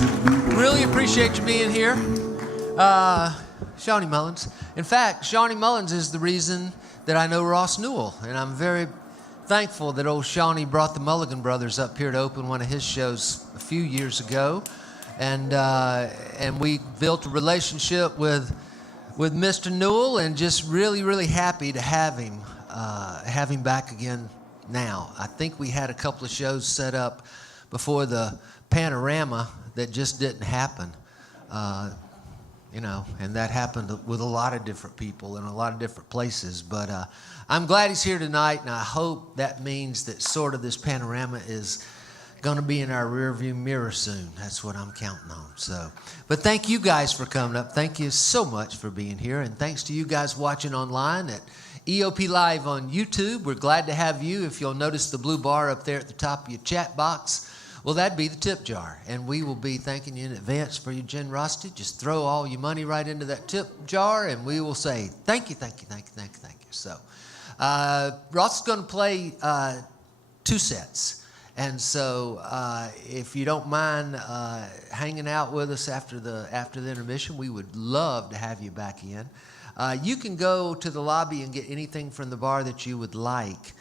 Really appreciate you being here. Shawnee Mullins. In fact, Shawnee Mullins is the reason that I know Ross Newell, and I'm very thankful that old Shawnee brought the Mulligan brothers up here to open one of his shows a few years ago, and we built a relationship with Mr. Newell, and just really happy to have him back again now. I think we had a couple of shows set up before the Panorama that just didn't happen. And that happened with a lot of different people in a lot of different places. But I'm glad he's here tonight, and I hope that means that sort of this Panorama is going to be in our rearview mirror soon. That's what I'm counting on. So, but thank you guys for coming up. Thank you so much for being here, and thanks to you guys watching online at EOP Live on YouTube. We're glad to have you. If you'll notice the blue bar up there at the top of your chat box, well, that'd be the tip jar, and we will be thanking you in advance for your generosity. Just throw all your money right into that tip jar, and we will say thank you. So, Ross is going to play 2 sets, and so if you don't mind hanging out with us after the intermission, we would love to have you back in. You can go to the lobby and get anything from the bar that you would like.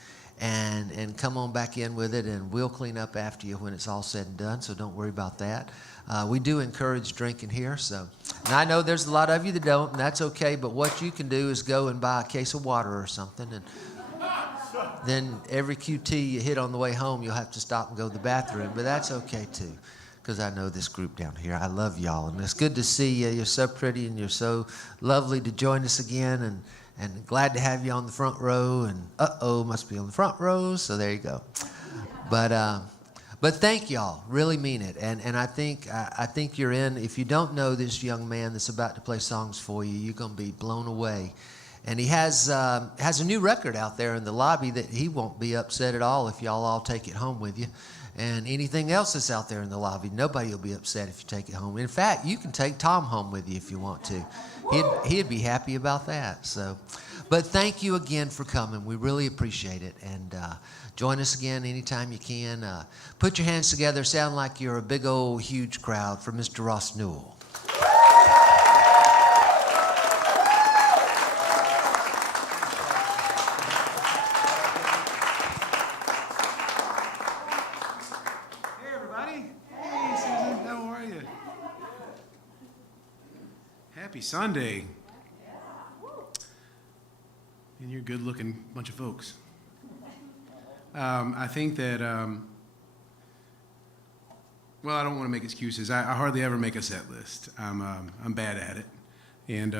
And come on back in with it, and we'll clean up after you when it's all said and done, so don't worry about that. We do encourage drinking here, and I know there's a lot of you that don't, and that's okay, but what you can do is go and buy a case of water or something, and then every QT you hit on the way home, you'll have to stop and go to the bathroom, but that's okay too, because I know this group down here. I love y'all, and it's good to see you. You're so pretty, and you're so lovely to join us again, and glad to have you on the front row, and must be on the front row, so there you go. But thank y'all, really mean it, and I think you're in. If you don't know this young man that's about to play songs for you, you're gonna be blown away. And he has a new record out there in the lobby that he won't be upset at all if y'all all take it home with you. And anything else that's out there in the lobby, nobody will be upset if you take it home. In fact, you can take Tom home with you if you want to. He'd be happy about that. So, but thank you again for coming. We really appreciate it. And join us again anytime you can. Put your hands together. Sound like you're a big old huge crowd for Mr. Ross Newell. Happy Sunday. And you're a good-looking bunch of folks. I think that, well, I don't want to make excuses. I hardly ever make a set list. I'm bad at it, and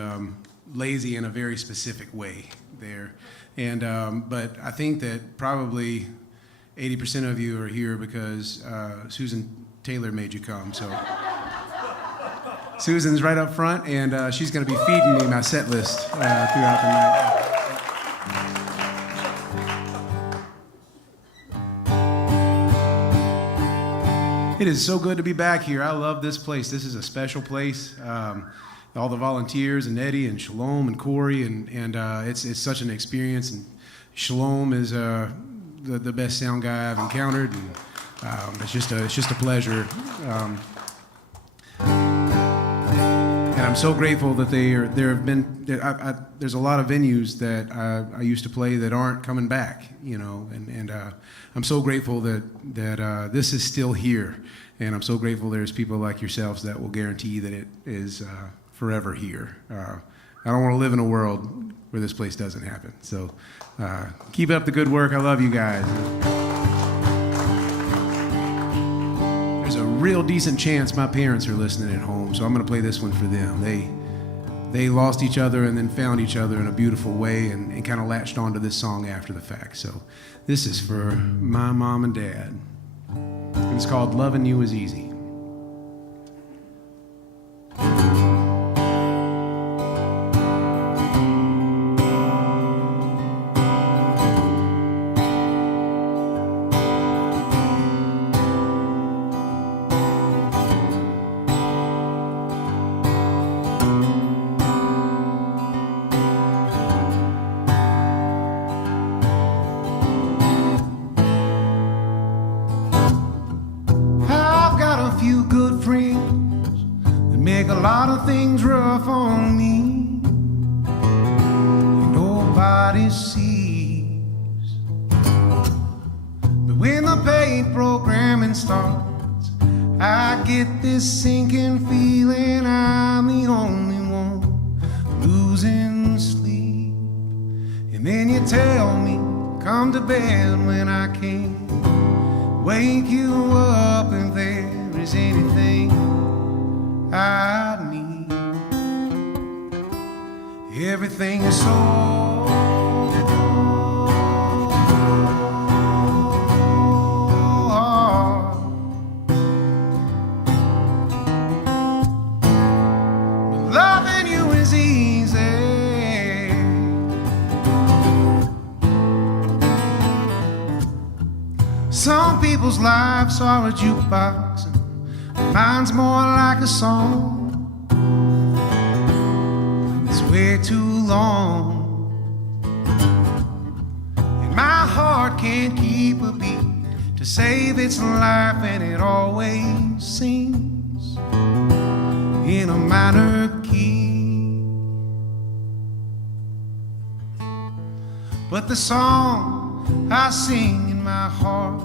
lazy in a very specific way there. And but I think that probably 80% of you are here because Susan Taylor made you come. So. Susan's right up front, and she's going to be feeding me my set list throughout the night. It is so good to be back here. I love this place. This is a special place. All the volunteers, and Eddie, and Shalom, and Corey, and it's such an experience. And Shalom is the best sound guy I've encountered, and it's just a pleasure. And I'm so grateful that there's a lot of venues that I used to play that aren't coming back, and I'm so grateful that this is still here, and I'm so grateful there's people like yourselves that will guarantee that it is forever here. I don't want to live in a world where this place doesn't happen. So keep up the good work. I love you guys. There's a real decent chance my parents are listening at home, so I'm going to play this one for them. They lost each other and then found each other in a beautiful way, and kind of latched onto this song after the fact. So this is for my mom and dad. And it's called Loving You Is Easy. I've got a a lot of things rough on me, and nobody sees. But when the paid programming starts, I get this sinking feeling I'm the only one losing sleep. And then you tell me, come to bed when I can't wake you up if there is anything I need. Everything is so some people's lives are a jukebox, and mine's more like a song. It's way too long, and my heart can't keep a beat to save its life, and it always sings in a minor key. But the song I sing in my heart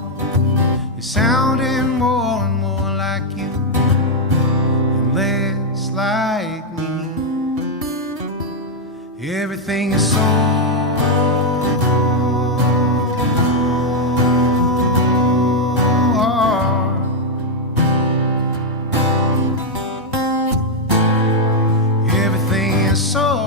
is sounding more and more like you and less like me. Everything is so hard. Everything is so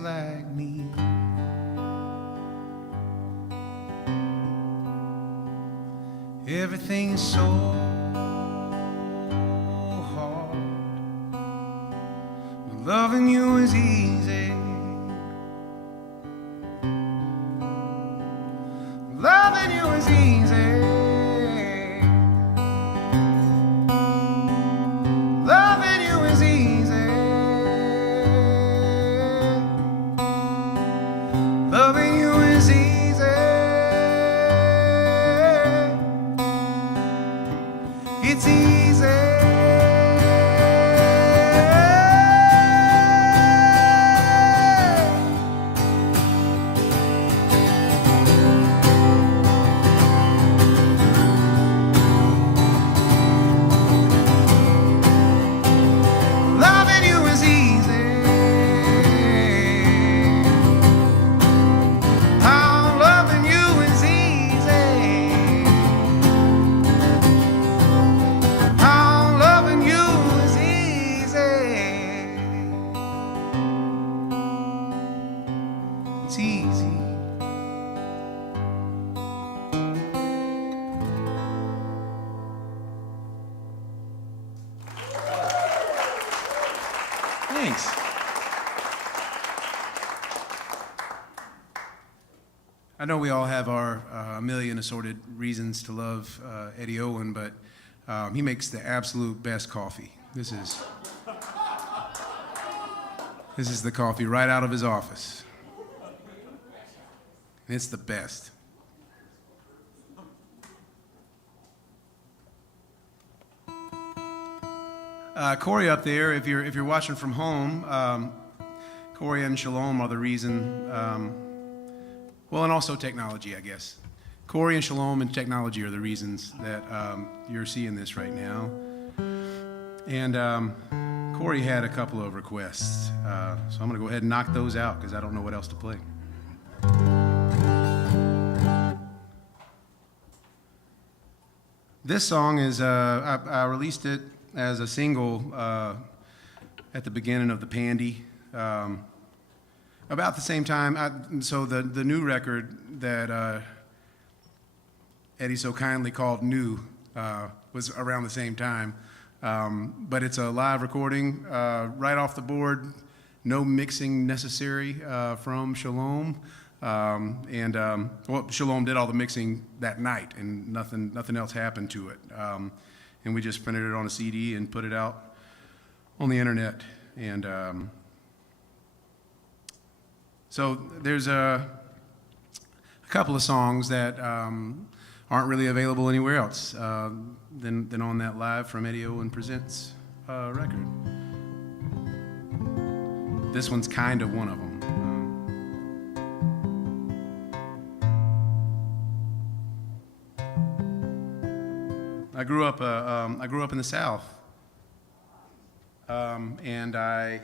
like me. Everything is so hard, but loving you is easy. Loving you is easy. Loving you is easy. Loving you is easy. It's easy. Loving you is easy. How loving you is easy. How loving you is easy. It's easy. Thanks. I know we all have our a million assorted reasons to love Eddie Owen, but he makes the absolute best coffee. This is the coffee right out of his office. It's the best. Corey up there, if you're watching from home, Corey and Shalom are the reason. Well, and also technology, I guess. Corey and Shalom and technology are the reasons that you're seeing this right now. And Corey had a couple of requests, so I'm going to go ahead and knock those out because I don't know what else to play. This song is, I released it as a single at the beginning of the Pandy. About the same time, so the new record that Eddie so kindly called new was around the same time. But it's a live recording right off the board, no mixing necessary from Shalom. Well, Shalom did all the mixing that night, and nothing else happened to it. And we just printed it on a CD and put it out on the internet. And so there's a couple of songs that aren't really available anywhere else than on that live from Eddie Owen Presents record. This one's kind of one of them. I grew up in the South, and I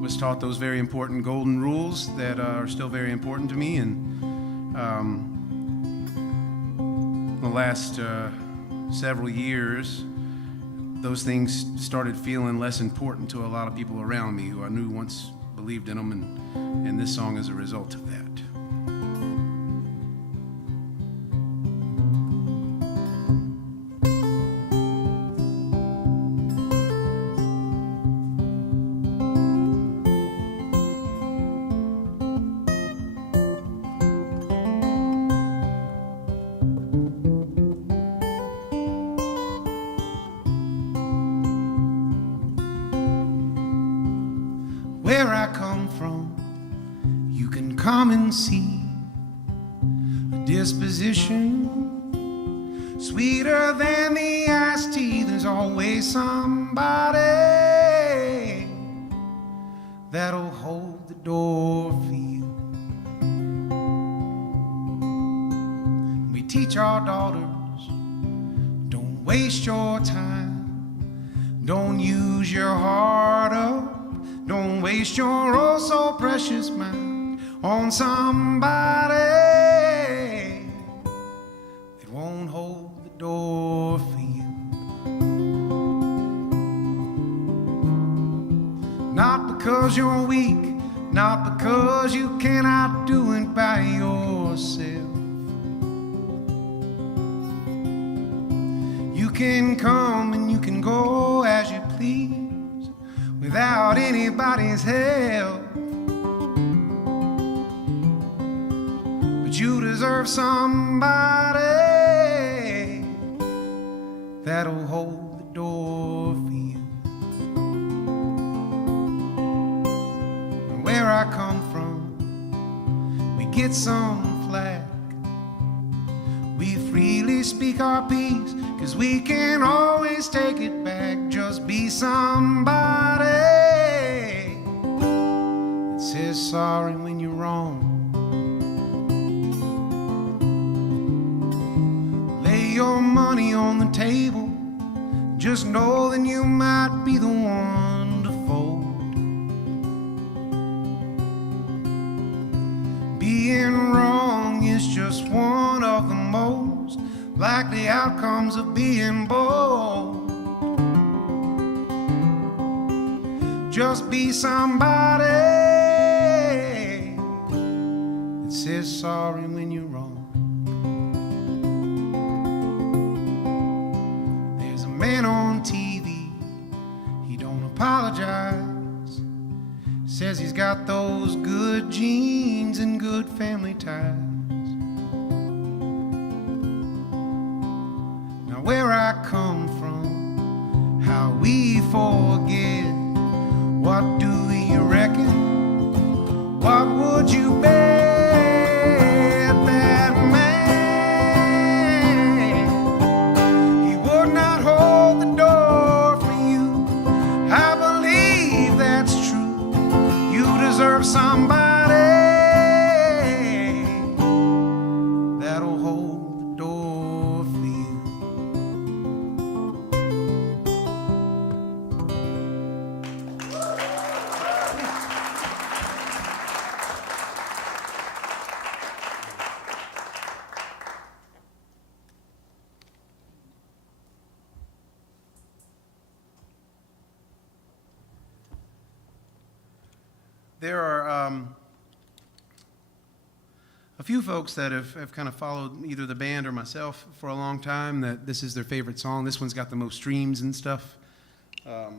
was taught those very important golden rules that are still very important to me. And the last several years, those things started feeling less important to a lot of people around me who I knew once believed in them, and this song is a result of that. Where I come from, you can come and see a disposition sweeter than the iced tea. There's always somebody that'll hold the door for you. We teach our daughters, don't waste your time, don't use your heart up. Don't waste your oh so precious mind on somebody that won't hold the door for you. Not because you're weak, not because you cannot do it by yourself. You can come and you can go as you please, without anybody's help. But you deserve somebody that'll hold the door for you. And where I come from, we get some flack. We freely speak our piece, 'cause we can always take it back. Just be somebody that says sorry when you're wrong. Lay your money on the table, just know that you might be the one to fold. Being wrong is just one of the most likely outcomes of being bold. Just be somebody that says sorry when you're wrong. There's a man on TV, he don't apologize. Says he's got those good genes and good family ties. Now where I come from, how we forget. What do you reckon? What would you bet that man? He would not hold the door for you. I believe that's true. You deserve somebody that'll hold the door for you. There are a few folks that have kind of followed either the band or myself for a long time that this is their favorite song. This one's got the most streams and stuff. But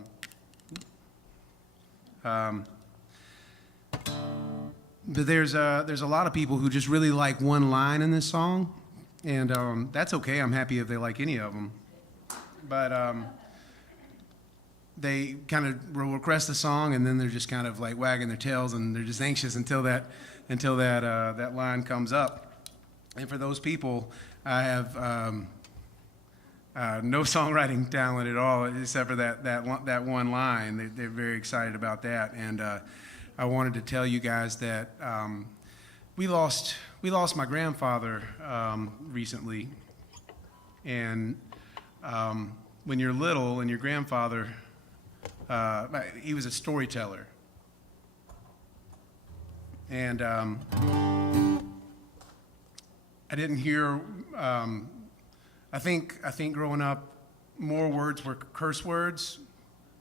there's a lot of people who just really like one line in this song, and that's okay. I'm happy if they like any of them. But they kind of will request the song, and then they're just kind of like wagging their tails, and they're just anxious until that line comes up. And for those people, I have no songwriting talent at all, except for that one line. They're very excited about that, and I wanted to tell you guys that we lost my grandfather recently, and when you're little and your grandfather, he was a storyteller, and I didn't hear. I think growing up, more words were curse words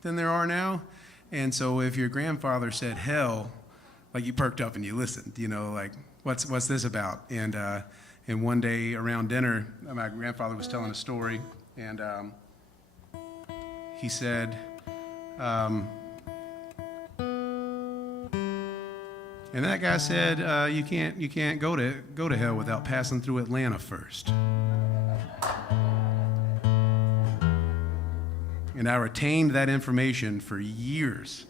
than there are now. And so if your grandfather said hell, like you perked up and you listened, like what's this about? And one day around dinner, my grandfather was telling a story, and he said, and that guy said, you can't go to hell without passing through Atlanta first. And I retained that information for years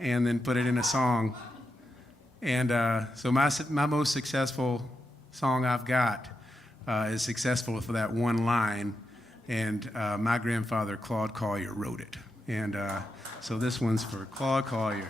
and then put it in a song. And so my most successful song I've got is successful for that one line. And my grandfather, Claude Collier, wrote it. And so this one's for Claude Collier.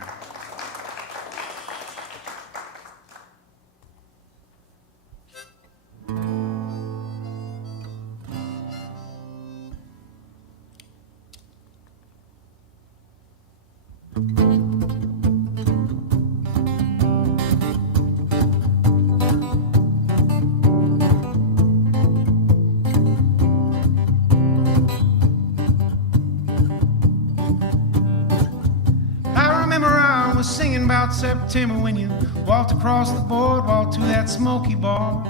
September when you walked across the boardwalk to that smoky bar.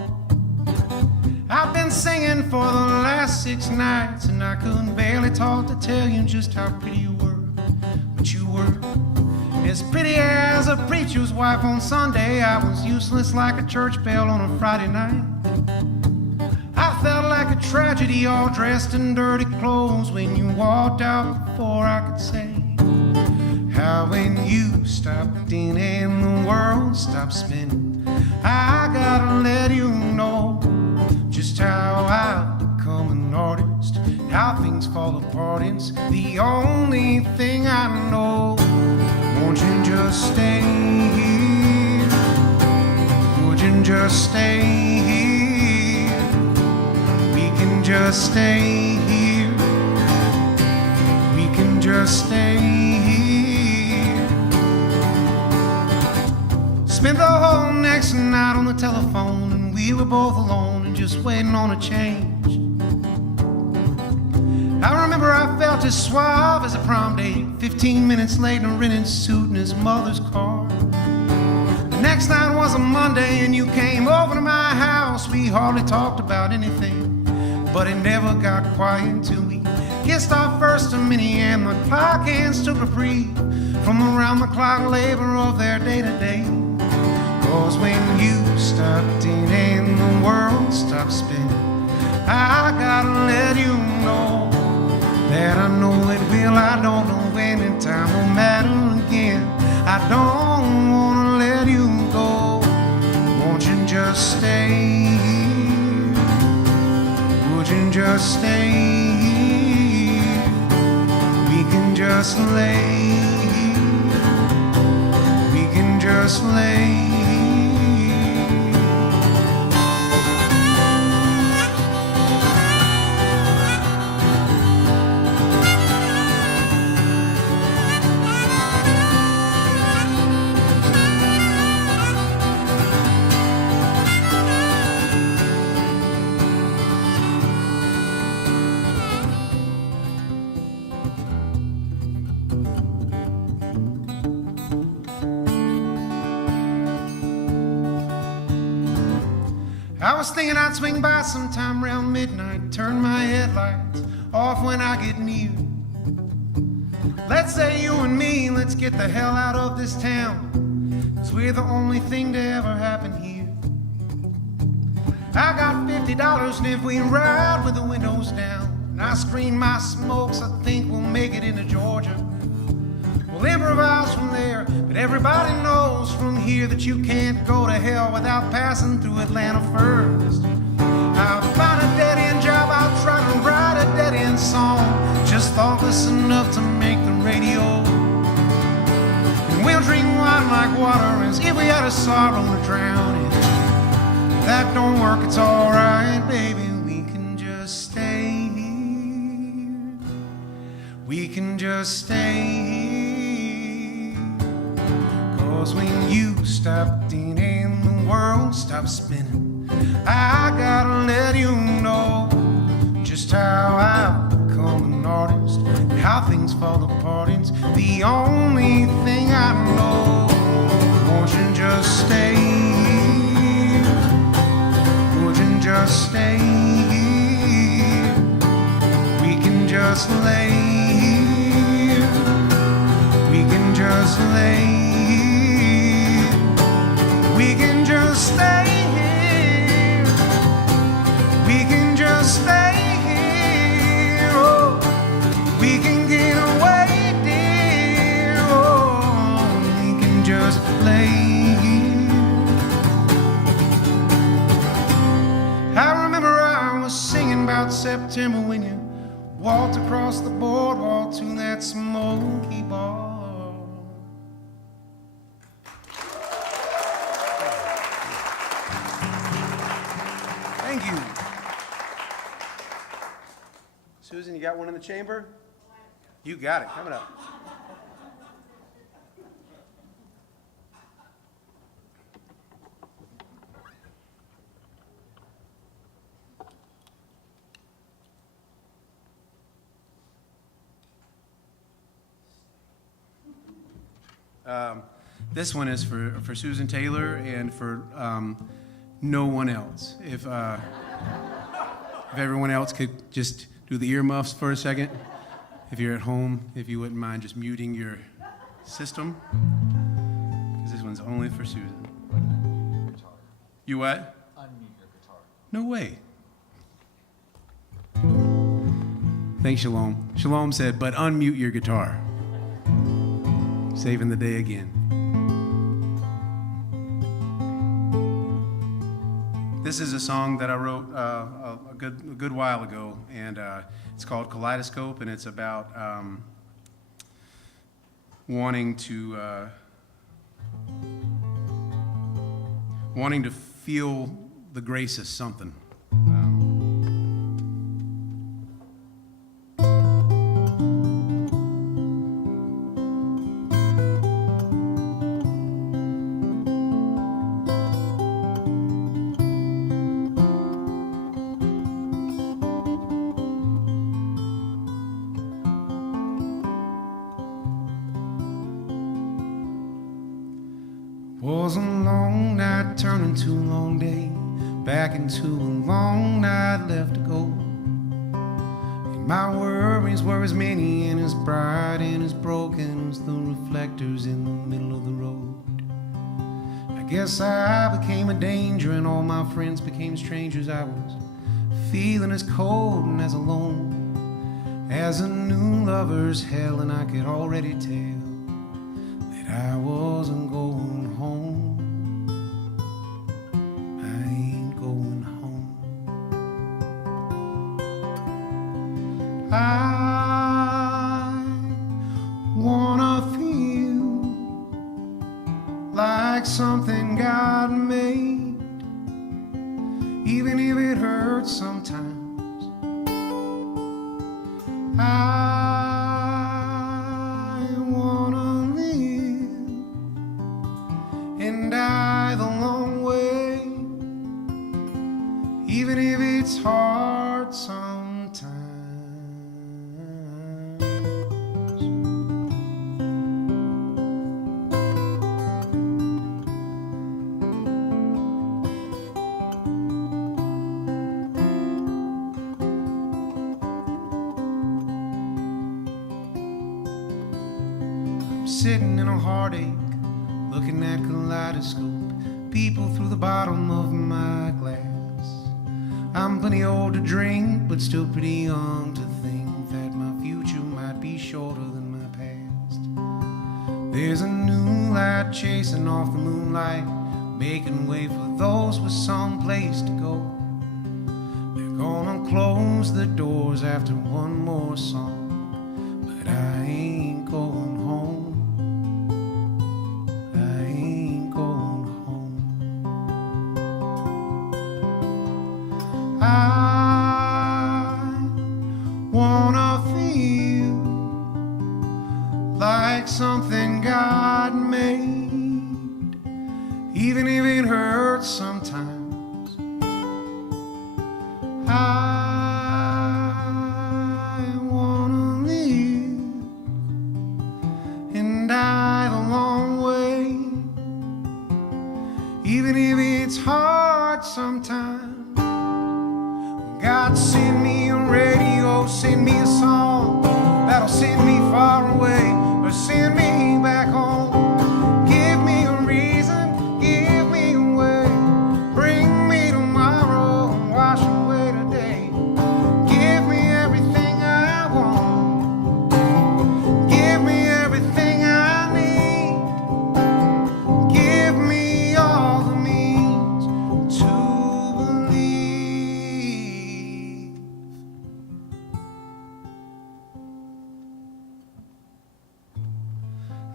I've been singing for the last 6 nights, and I couldn't barely talk to tell you just how pretty you were. But you were as pretty as a preacher's wife on Sunday. I was useless like a church bell on a Friday night. I felt like a tragedy all dressed in dirty clothes when you walked out before I could say how when you stopped in and the world stopped spinning. I gotta let you know just how I've become an artist, how things fall apart. It's the only thing I know. Won't you just stay here? Would you just stay here? We can just stay here. We can just stay here. Spent the whole next night on the telephone, and we were both alone and just waiting on a change. I remember I felt as suave as a prom date, 15 minutes late in a rented suit in his mother's car. The next night was a Monday, and you came over to my house. We hardly talked about anything, but it never got quiet until we kissed our first of many, and the clock hands took a reprieve from the round-the-clock labor of their day-to-day. 'Cause when you stopped in and the world stopped spinning, I gotta let you know that I know it will. I don't know when, and time will matter again. I don't wanna let you go. Won't you just stay here? Would you just stay here? We can just lay here. We can just lay here. I was thinking I'd swing by sometime around midnight, turn my headlights off when I get near. Let's say you and me, let's get the hell out of this town, 'cause we're the only thing to ever happen here. I got $50 and if we ride with the windows down and I screen my smokes, I think we'll make it into Georgia. We'll improvise from there, but everybody knows from here that you can't go to hell without passing through Atlanta first. I'll find a dead-end job, I'll try to write a dead-end song, just thoughtless enough to make the radio. And we'll drink wine like water as if we had a sorrow to drown in. If that don't work, it's alright, baby, we can just stay here. We can just stay here. 'Cause when you stop thinking, the world stops spinning. I gotta let you know just how I've become an artist, and how things fall apart. It's the only thing I know. Won't you just stay here? Won't you just stay here? We can just lay here. We can just lay here. We can just stay here. We can just stay here. Oh, we can get away, dear. Oh, we can just lay here. I remember I was singing about September when you walked across the boardwalk to that smoky bar. Thank you. Susan, you got one in the chamber? You got it. Coming up. This one is for Susan Taylor and for no one else. If everyone else could just do the earmuffs for a second. If you're at home, if you wouldn't mind just muting your system. Because this one's only for Susan. Unmute your guitar. You what? Unmute your guitar. No way. Thanks, Shalom. Shalom said, but unmute your guitar. Saving the day again. This is a song that I wrote a good while ago, and it's called Kaleidoscope, and it's about wanting to feel the grace of something. Was a long night turned into a long day, back into a long night left to go. And my worries were as many and as bright and as broken as the reflectors in the middle of the road. I guess I became a danger and all my friends became strangers. I was feeling as cold and as alone as a new lover's hell, and I could already tell that I wasn't going home. I ain't going home. I wanna feel like something God made, even if it hurts sometimes. I wanna live and die the long way, even if it's hard sometimes. I'm sitting in a heartache, looking at Kaleidoscope, people through the bottom of my glass. I'm plenty old to drink, but still pretty young to think that my future might be shorter than my past. There's a new light chasing off the moonlight, making way for those with some place to go. They're gonna close the doors after one more song, but I ain't going home. I ain't going home. I wanna feel like something God made, even if it hurts sometimes. I wanna live and die the long way, even if it's hard sometimes. God, send me a radio, send me a song that'll send me far away, or send me back home. Give me a reason, give me a way, bring me tomorrow and wash away today. Give me everything I want, give me everything I need, give me all the means to believe.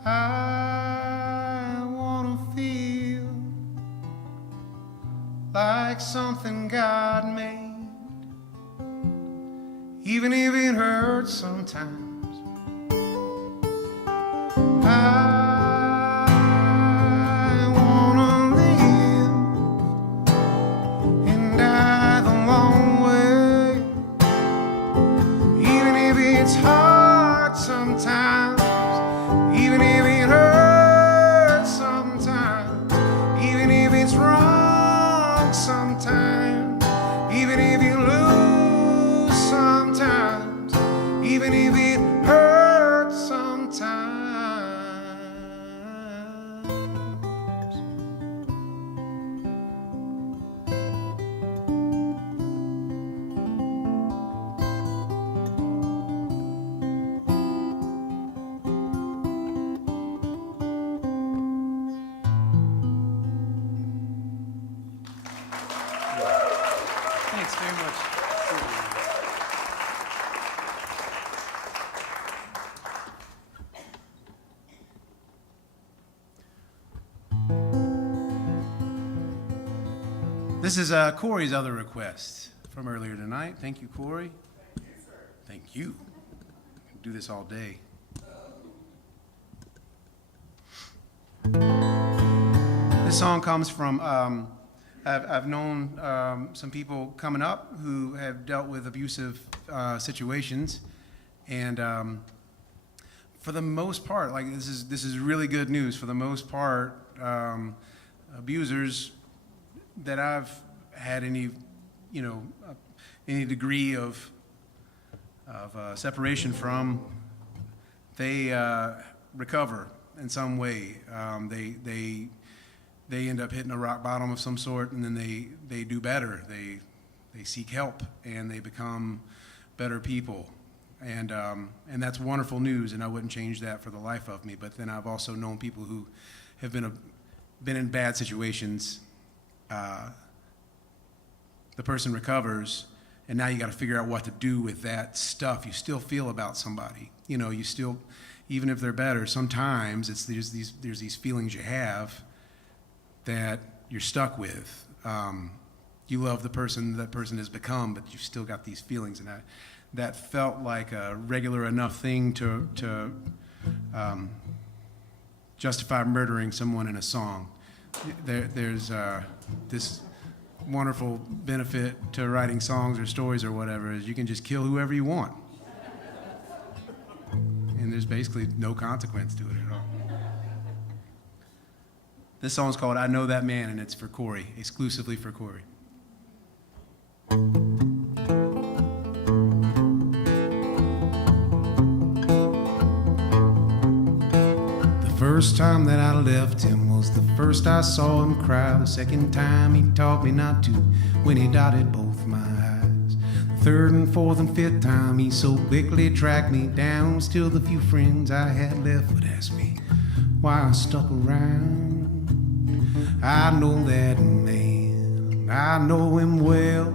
I wanna feel like something God made, even if it hurts sometimes. I wanna live and die the long way, even if it's hard sometimes, even if it hurts sometimes, even if it's wrong sometimes, even if you lose sometimes, even if it hurts sometimes. Thanks very much. This is Corey's other request from earlier tonight. Thank you, Corey. Thank you. I can do this all day. This song comes from, I've known some people coming up who have dealt with abusive situations, and for the most part, like this is really good news. For the most part, abusers that I've had any degree of separation from, they recover in some way. They end up hitting a rock bottom of some sort, and then they do better. They seek help, and they become better people, and that's wonderful news. And I wouldn't change that for the life of me. But then I've also known people who have been in bad situations. The person recovers, and now you got to figure out what to do with that stuff you still feel about somebody. You still, even if they're better, sometimes there's these feelings you have that you're stuck with. You love the person that person has become, but you've still got these feelings, and that felt like a regular enough thing to justify murdering someone in a song. There's this wonderful benefit to writing songs or stories or whatever, is you can just kill whoever you want. And there's basically no consequence to it at all. This song's called I Know That Man, and it's for Corey, exclusively for Corey. first time that I left him was the first I saw him cry. The second time he taught me not to when he dotted both my eyes. The third and fourth and fifth time he so quickly tracked me down. Still the few friends I had left would ask me why I stuck around. I know that man, I know him well.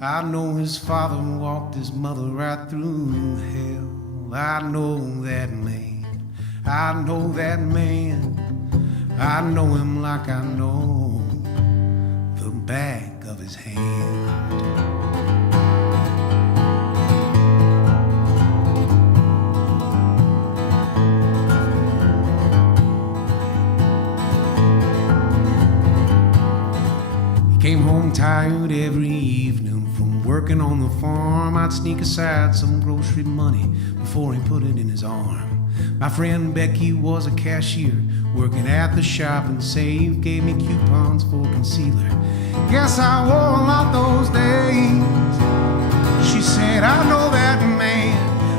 I know his father walked his mother right through hell. I know that man, I know that man. I know him like I know the back of his hand. He came home tired every evening from working on the farm. I'd sneak aside some grocery money before he put it in his arm. My friend Becky was a cashier working at the shop, and Save gave me coupons for concealer. Guess I wore a lot those days. She said, I know that man,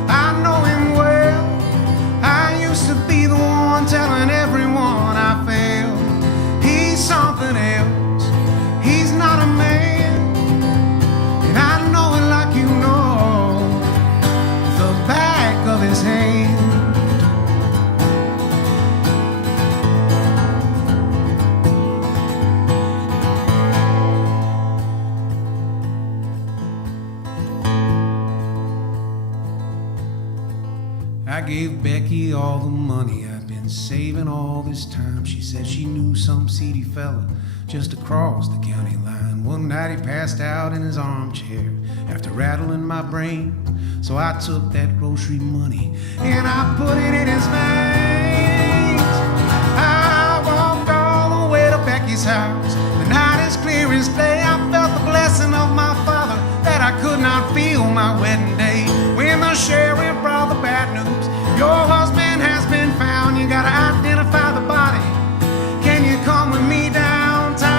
I know him well. I used to be the one telling everyone I failed. He's something else, he's not a man. And I know it like you know the back of his hand. I gave Becky all the money I'd been saving all this time. She said she knew some seedy fella just across the county line. One night he passed out in his armchair after rattling my brains. So I took that grocery money and I put it in his veins. I walked all the way to Becky's house. The night is clear as day. I felt the blessing of my father that I could not feel my wedding day. When the sheriff brought the bad news, your husband has been found. You gotta identify the body. Can you come with me downtown?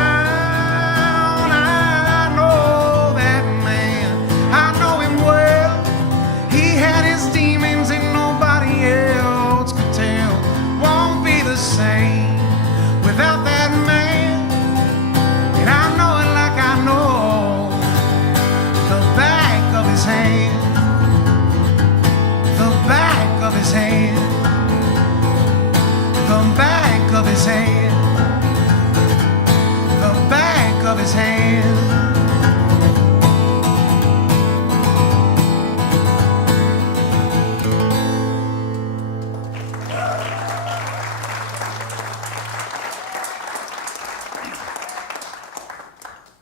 I know that man, I know him well. He had his demons and nobody else could tell. Won't be the same without that man. And I know it like I know the back of his hand. The back of his hand. The back of his hand. The back of his hand.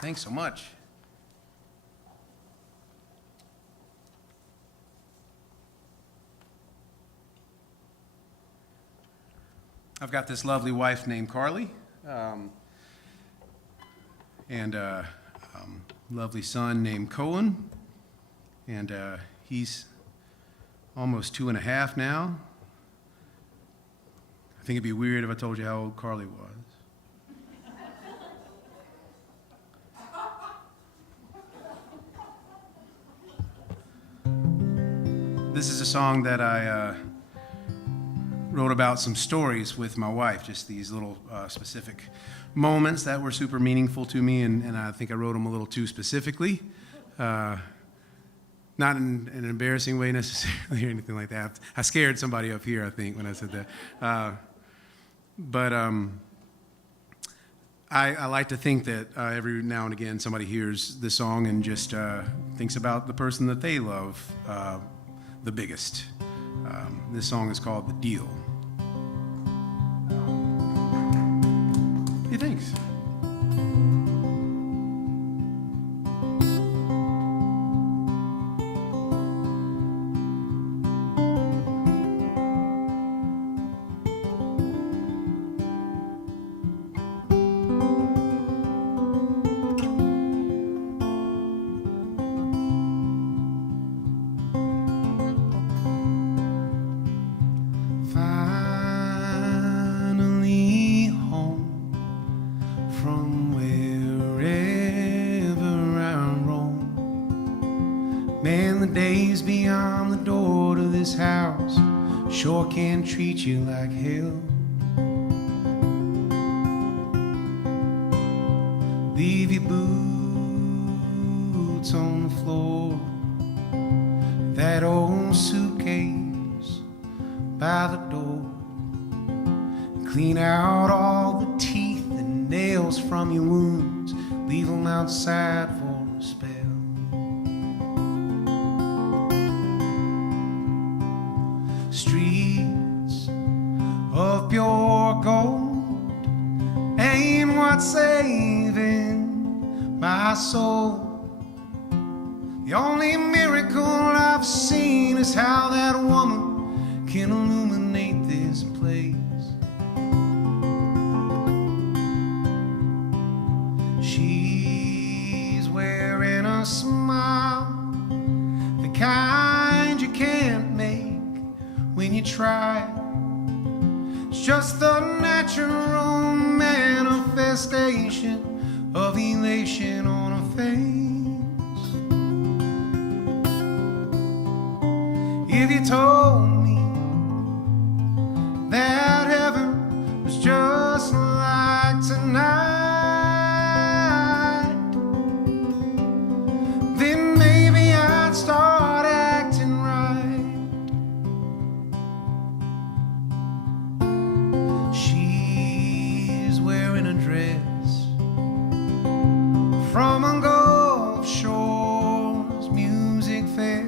Thanks so much. I've got this lovely wife named Carly, and a lovely son named Owen, and he's almost 2.5 now. I think it'd be weird if I told you how old Carly was. This is a song that I wrote about some stories with my wife, just these little specific moments that were super meaningful to me, and I think I wrote them a little too specifically. Not in an embarrassing way necessarily or anything like that. I scared somebody up here, I think, when I said that. But I like to think that every now and again somebody hears this song and just thinks about the person that they love the biggest. This song is called The Deal. Hey, thanks. Sure can treat you like hell. Leave your boots on the floor, that old suitcase by the door. Clean out all the teeth and nails from your wounds, leave them outside for a spell. Streets of pure gold ain't what's saving my soul. The only miracle I've seen is how that woman can illuminate this place. She's wearing a smile, the kind you can't make when you try. It's just the natural manifestation of elation on her face. If you told me that heaven was just like tonight, then maybe I'd start acting right. She's wearing a dress from a Gulf Shores music fest.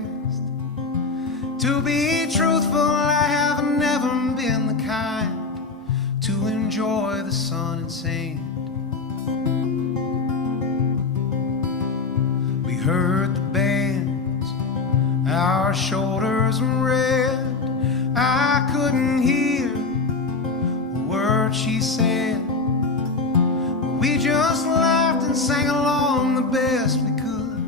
To be truthful, I have never been the kind to enjoy the sun and sand. We heard the bands, our shoulders were red. I couldn't hear a word she said. We just laughed and sang along the best we could.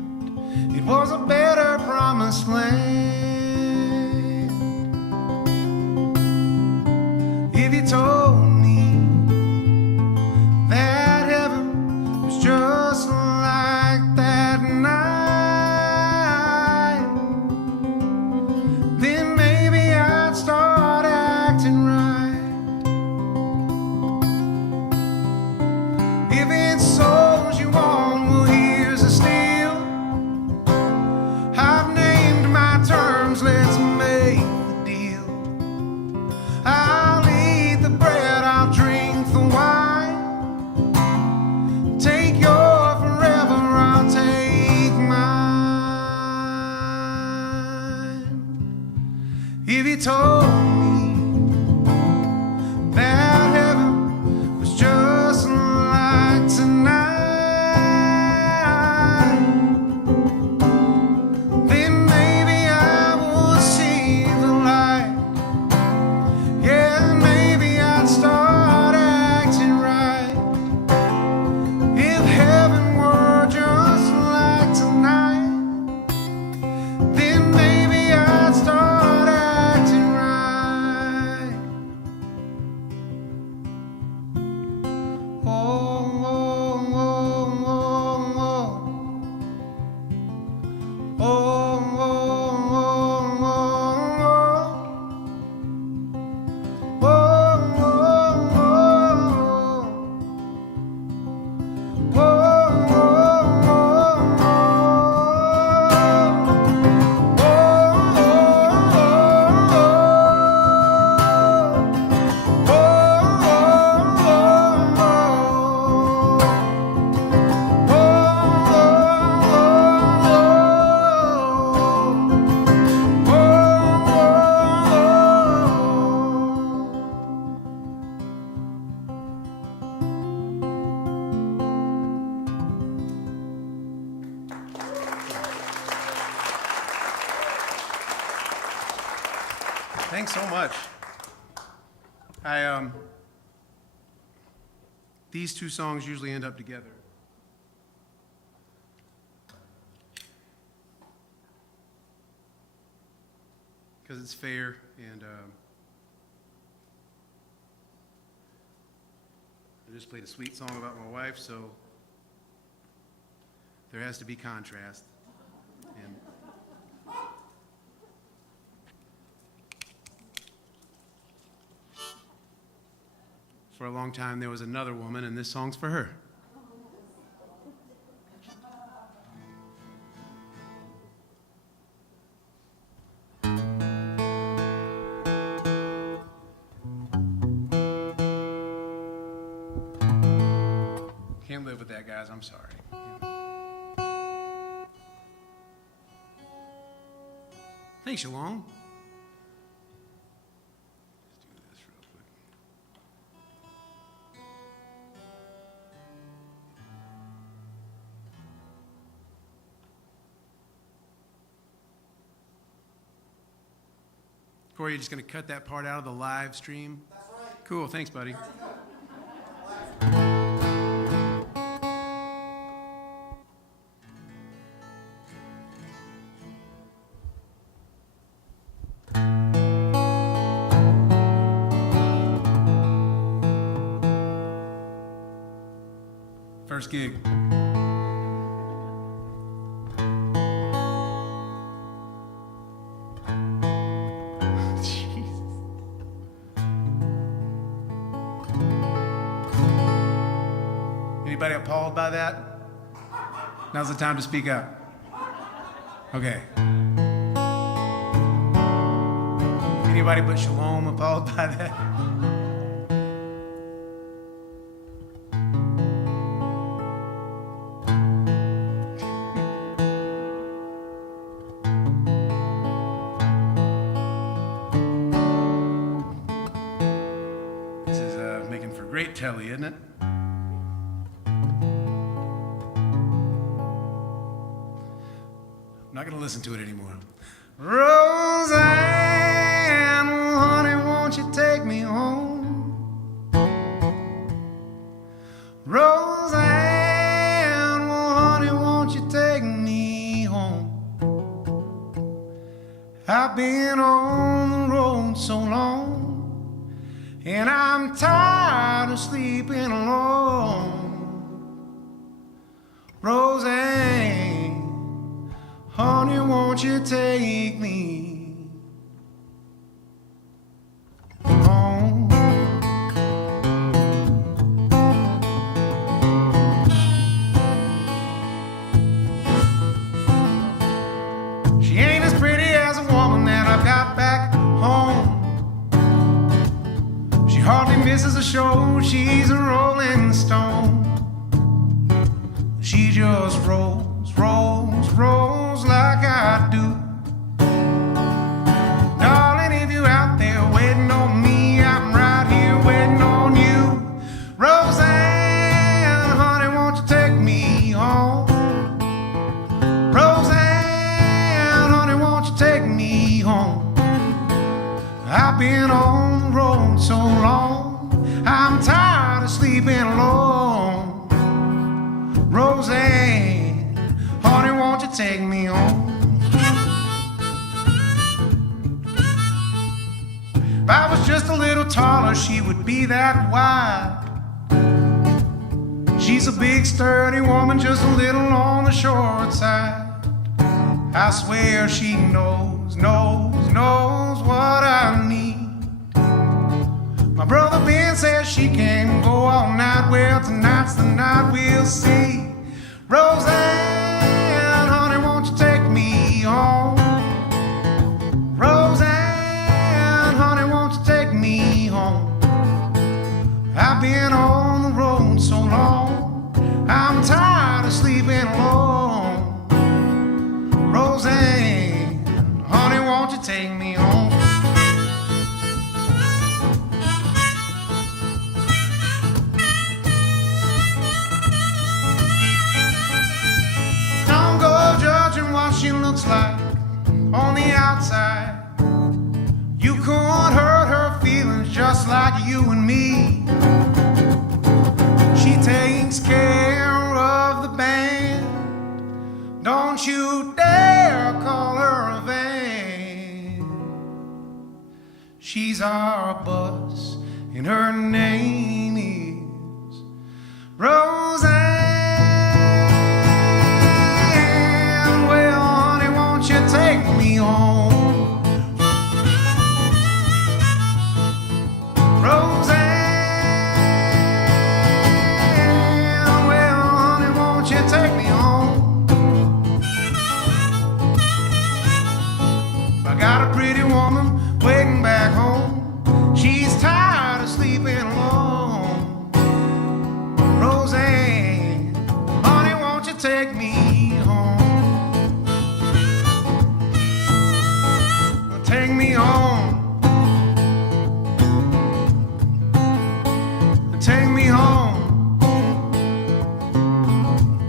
It was a better promised land. If you told me that heaven was just like that night, then maybe I'd start acting right. If it's souls you want, well, here's a steal. I've named my terms, let's make the deal. I'll eat the bread, I'll drink the wine. Take your forever, I'll take mine. If you told me that heaven was just like tonight, then maybe I would see the light. Yeah, maybe I'd start acting right. If heaven were just like tonight, then maybe I'd start acting right. Oh, oh, oh, oh, oh. Oh, oh, oh, oh, oh. Thanks so much. These two songs usually end up together. Because it's fair, and I just played a sweet song about my wife, so there has to be contrast. And for a long time, there was another woman, and this song's for her. that, guys. I'm sorry. Thanks, Shalom. Let's do this real quick. Corey, you're just going to cut that part out of the live stream? That's right. Cool. Thanks, buddy. First gig. Anybody appalled by that? Now's the time to speak up. Okay. Anybody but Shalom appalled by that? This is making for great telly, isn't it? I'm not going to listen to it anymore. Roseanne, honey, won't you take me home? Roseanne, honey, won't you take me home? I've been on the road so long, and I'm tired of sleeping alone. Roseanne, honey, won't you take me home? She ain't as pretty as a woman that I've got back home. She hardly misses a show, she's a rolling stone. She just rolls, rolls, rolls like I do. Darling, if you're out there waiting on me, I'm right here waiting on you. Roseanne, honey, won't you take me home? Roseanne, honey, won't you take me home? I've been on the road so long, I'm tired of sleeping alone. Roseanne, honey, won't you take me home? If I was just a little taller, she would be that wide. She's a big, sturdy woman, just a little on the short side. I swear she knows what I need. My brother Ben says she can go all night. Well, tonight's the night, we'll see. Roseanne, honey, won't you take me home? Roseanne, honey, won't you take me home? I've been on the road so long, I'm tired of sleeping alone. Roseanne, honey, won't you take me home? Don't go judging what she looks like on the outside. You could hurt her feelings just like you and me. She takes care of the band. Don't you dare call her a van. She's our bus, and her name is Roseanne. Well, honey, won't you take me home? Roseanne, well, honey, won't you take me home? I got a pretty woman waiting back home. She's tired of sleeping alone. Roseanne, take me home. Take me home. Take me home.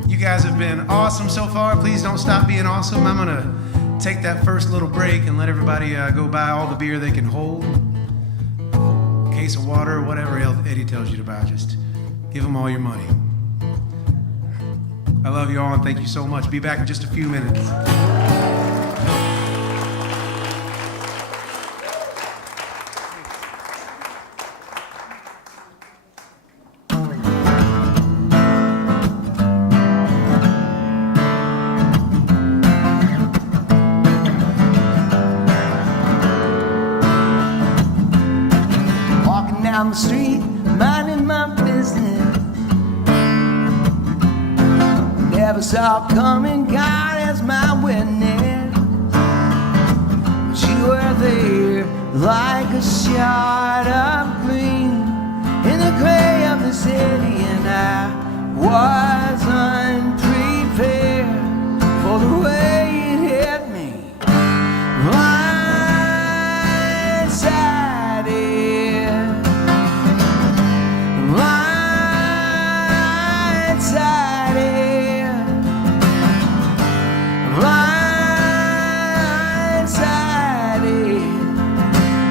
You guys have been awesome so far. Please don't stop being awesome. I'm gonna take that first little break and let everybody go buy all the beer they can hold. A case of water, whatever Eddie tells you to buy. Just give them all your money. I love you all and thank you so much. Be back in just a few minutes. Walking down the street, minding my business. Never saw coming, God as my witness. But you were there like a shot of green in the gray of the city, and I was unprepared for the way it hit me. Blindsided, blindsided, blindsided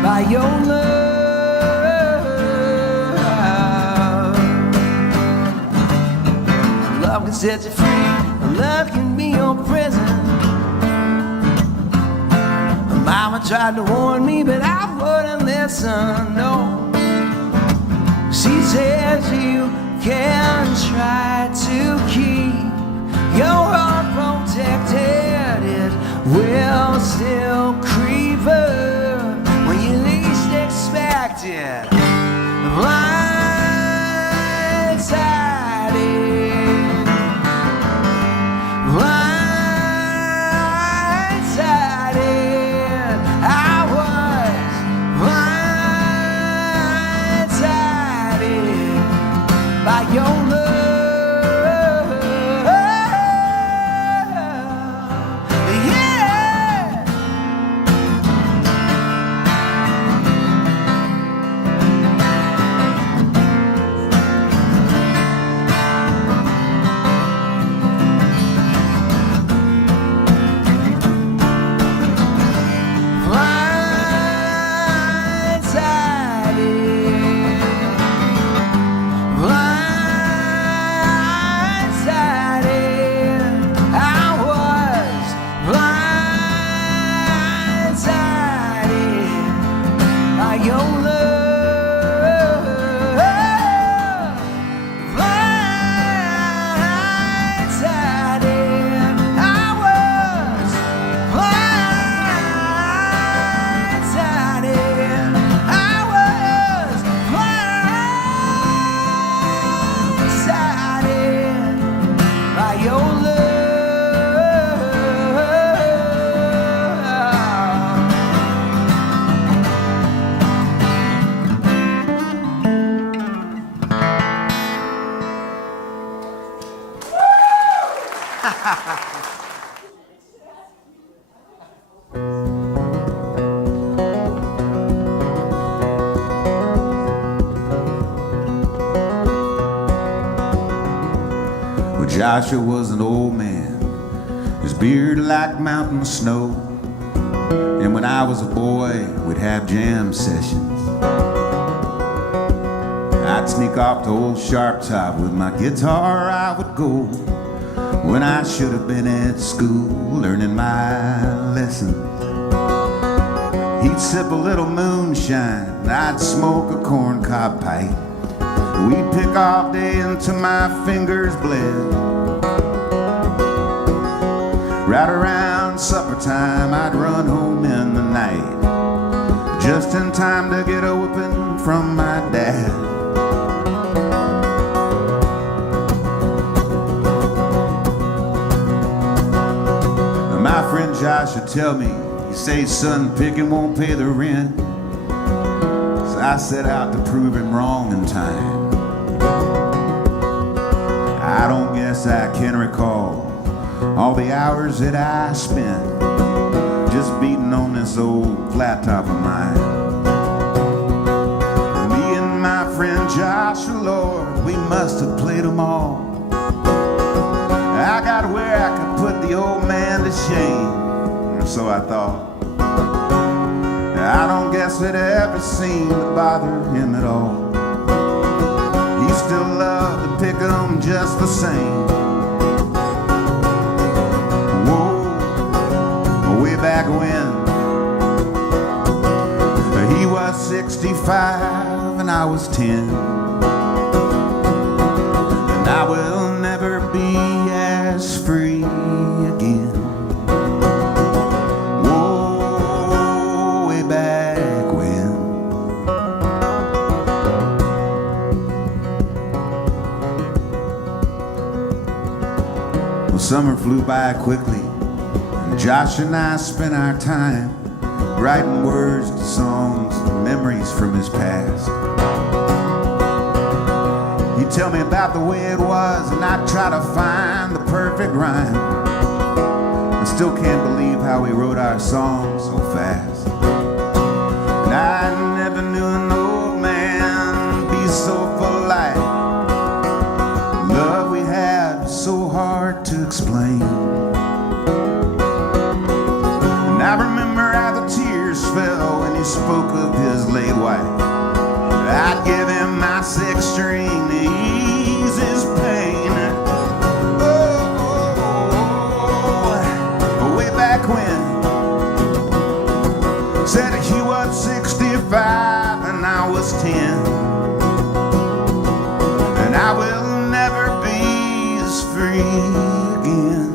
by your love. Love can set you free, love can be your prison. Mama tried to warn me, but I wouldn't listen, no. She says you can try to keep your heart protected. It will still creep up when you least expect it. Blindsided, blindsided, I was blindsided by your love. Yeah. Well, Joshua was an old man, his beard like mountain snow. And when I was a boy, we'd have jam sessions. I'd sneak off to old Sharp Top with my guitar. I would go when I should have been at school learning my lessons. He'd sip a little moonshine, I'd smoke a corncob pipe. We'd pick all day until my fingers bled. Right around supper time, I'd run home in the night, just in time to get a whipping from my dad. My friend Josh would tell me, he say, son, picking won't pay the rent. I set out to prove him wrong in time. I don't guess I can recall all the hours that I spent just beating on this old flat top of mine. Me and my friend Joshua, Lord, we must have played them all. I got where I could put the old man to shame, or so I thought. I don't guess it ever seemed to bother him at all. He still loved to pick 'em just the same. Whoa, way back when he was 65 and I was 10, and I will never be as free again. Whoa, way back when. Well, summer flew by quickly, and Josh and I spent our time writing words to songs and memories from his past. He'd tell me about the way it was, and I'd try to find the perfect rhyme. I still can't believe how we wrote our songs so fast. And I never knew an old man be so full of life. Love we had was so hard to explain. And I remember how the tears fell when he spoke of his late wife. I'd give him my 6th string to ease his pain. Oh, way back when. Said he was 65 and I was 10, and I will never be as free again.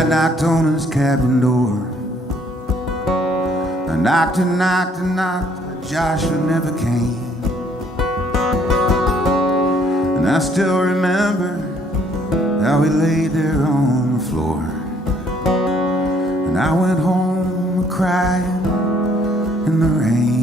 I knocked on his cabin door. I knocked and knocked and knocked, but Joshua never came. And I still remember how we lay there on the floor. And I went home crying in the rain.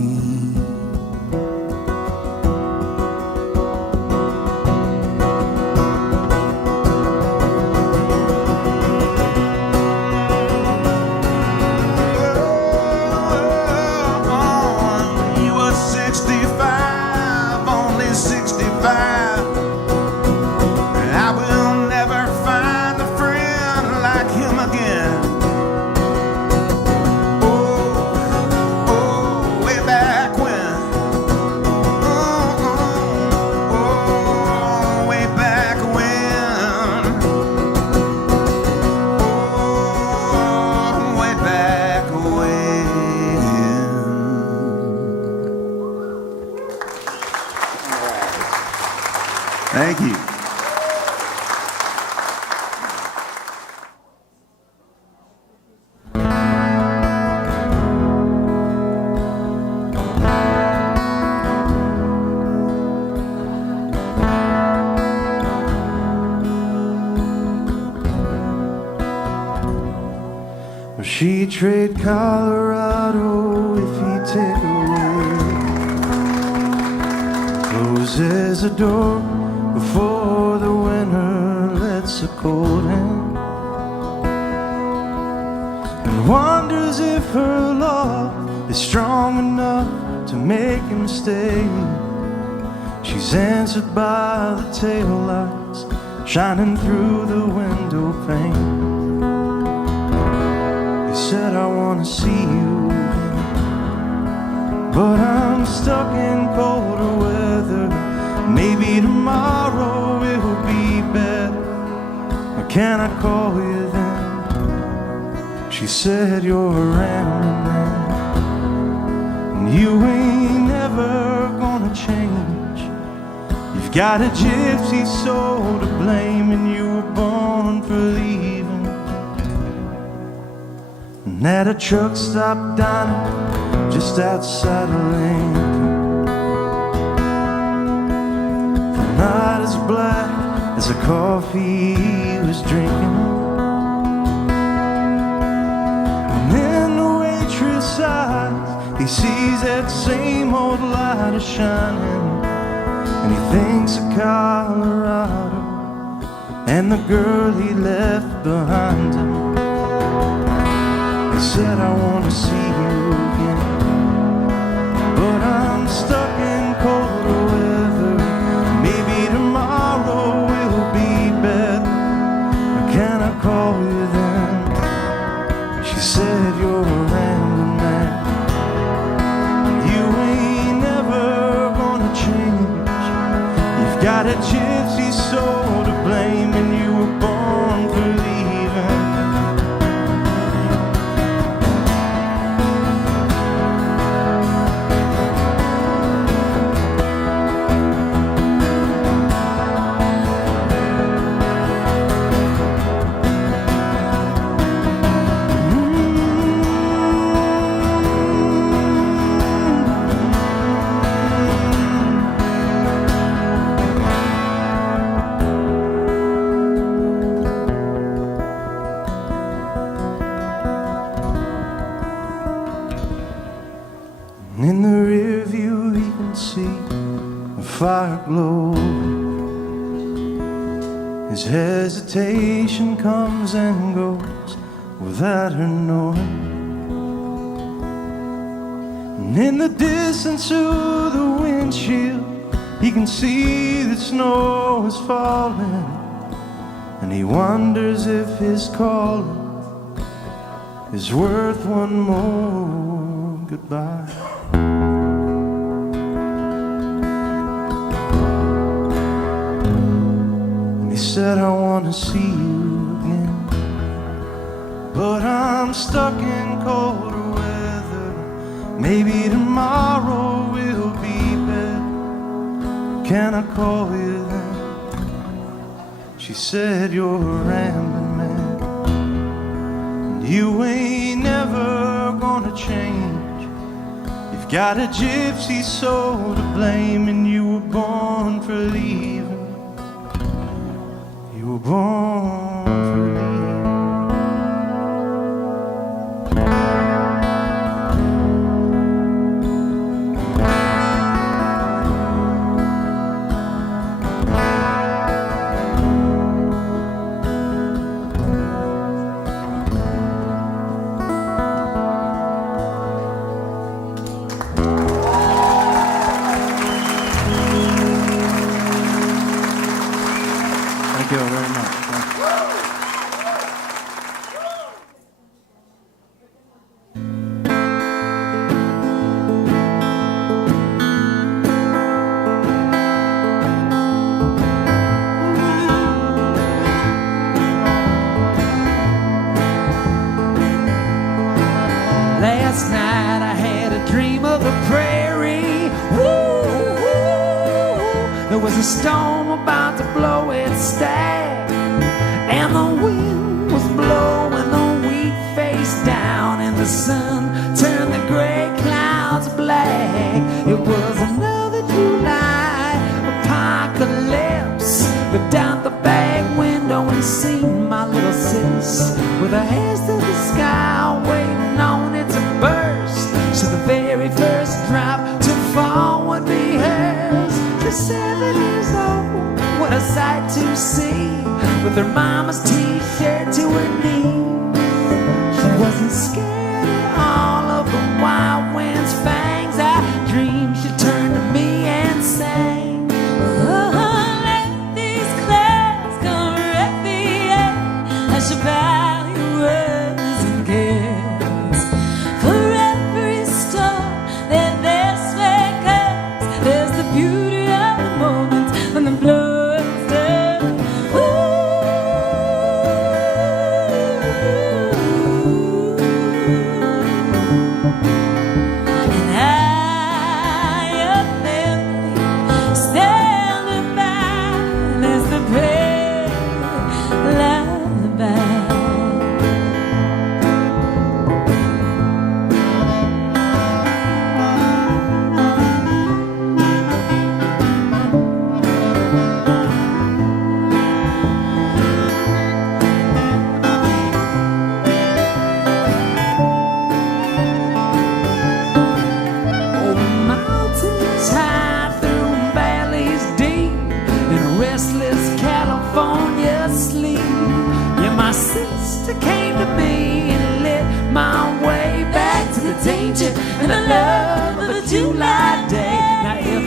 Thank you. She'd trade Colorado if he'd take away. Closes the door before the winter lets the cold in, and wonders if her love is strong enough to make him stay. She's answered by the taillights shining through the window pane. He said, I want to see you again, but I'm stuck in colder weather. Maybe tomorrow it will be better. Or can I call you then? She said, you're a rambling man. You ain't never gonna change. You've got a gypsy soul to blame, and you were born for leaving. And at a truck stop diner just outside of Lincoln, the night as black as the coffee he was drinking. And then the waitress sighs, he sees that same old light is shining, and he thinks of Colorado and the girl he left behind him. He said, I want to see you again, but I'm stuck in colder weather. Maybe tomorrow will be better. Can I call you then? She said, you're a rambling man. You ain't never gonna change. You've got a gypsy soul to blame, and you were born for leaving. In the rear view he can see a fire glow. His hesitation comes and goes without her knowing. And in the distance through the windshield he can see that snow is falling, and he wonders if his calling is worth one more goodbye. He said, I want to see you again, but I'm stuck in colder weather. Maybe tomorrow will be better. Can I call you then? She said, you're a rambling man, and you ain't never gonna change. You've got a gypsy soul to blame, and you were born for leaving. You were born for leaving. Thank you very much. Last night I had a dream of the prairie. Woo, woo. There was a storm about to blow its stack, and the wind was blowing the wheat face down, and the sun turned the gray clouds black. It was another July apocalypse. Looked out the back window and seen my little sis with her hands to the sky, waiting on it to burst, so the very first drop to fall would be hers. She's 7 years old, what a sight to see, with her mama's t-shirt to her knee. She wasn't scared at all of the wild wind's fangs. I dreamed she turned to me and sang, oh, let these clouds come wreck the air. I should buy you roses and cares. For every storm that this way comes, there's the beauty of the moment when the blood's done. Ooh.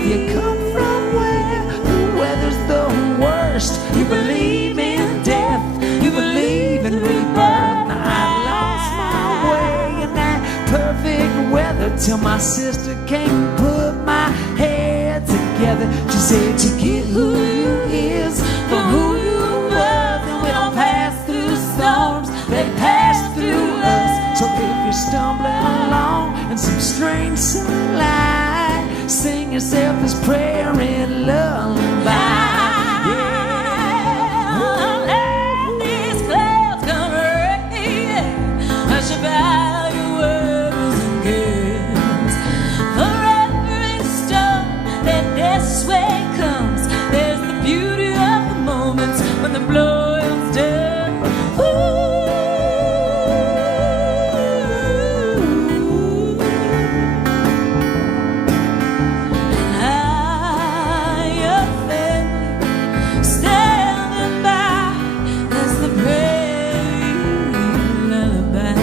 you come from where the weather's the worst. You believe in death, you believe in rebirth. Now I lost my way in that perfect weather till my sister came and put my head together. She said to get who you is from who you was, and we don't pass through storms, they pass through us. So if you're stumbling along in some strange sunlight, sing yourself this prayer and lullaby. About your worries and cares. For every storm that this way comes, there's the beauty of the moments when the blowing's done. And I, your family, standing by as the Prairie lullaby.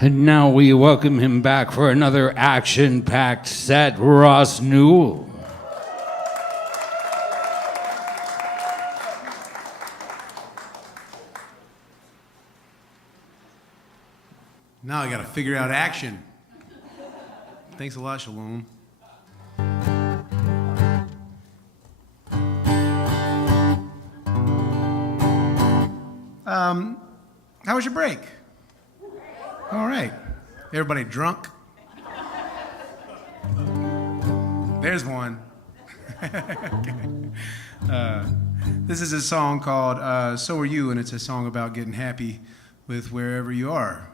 And now we welcome him back for another action-packed set, Ross Newell. Now I got to figure out action. Thanks a lot, Shalom. How was your break? All right. Everybody drunk? There's one. This is a song called So Are You, and it's a song about getting happy with wherever you are.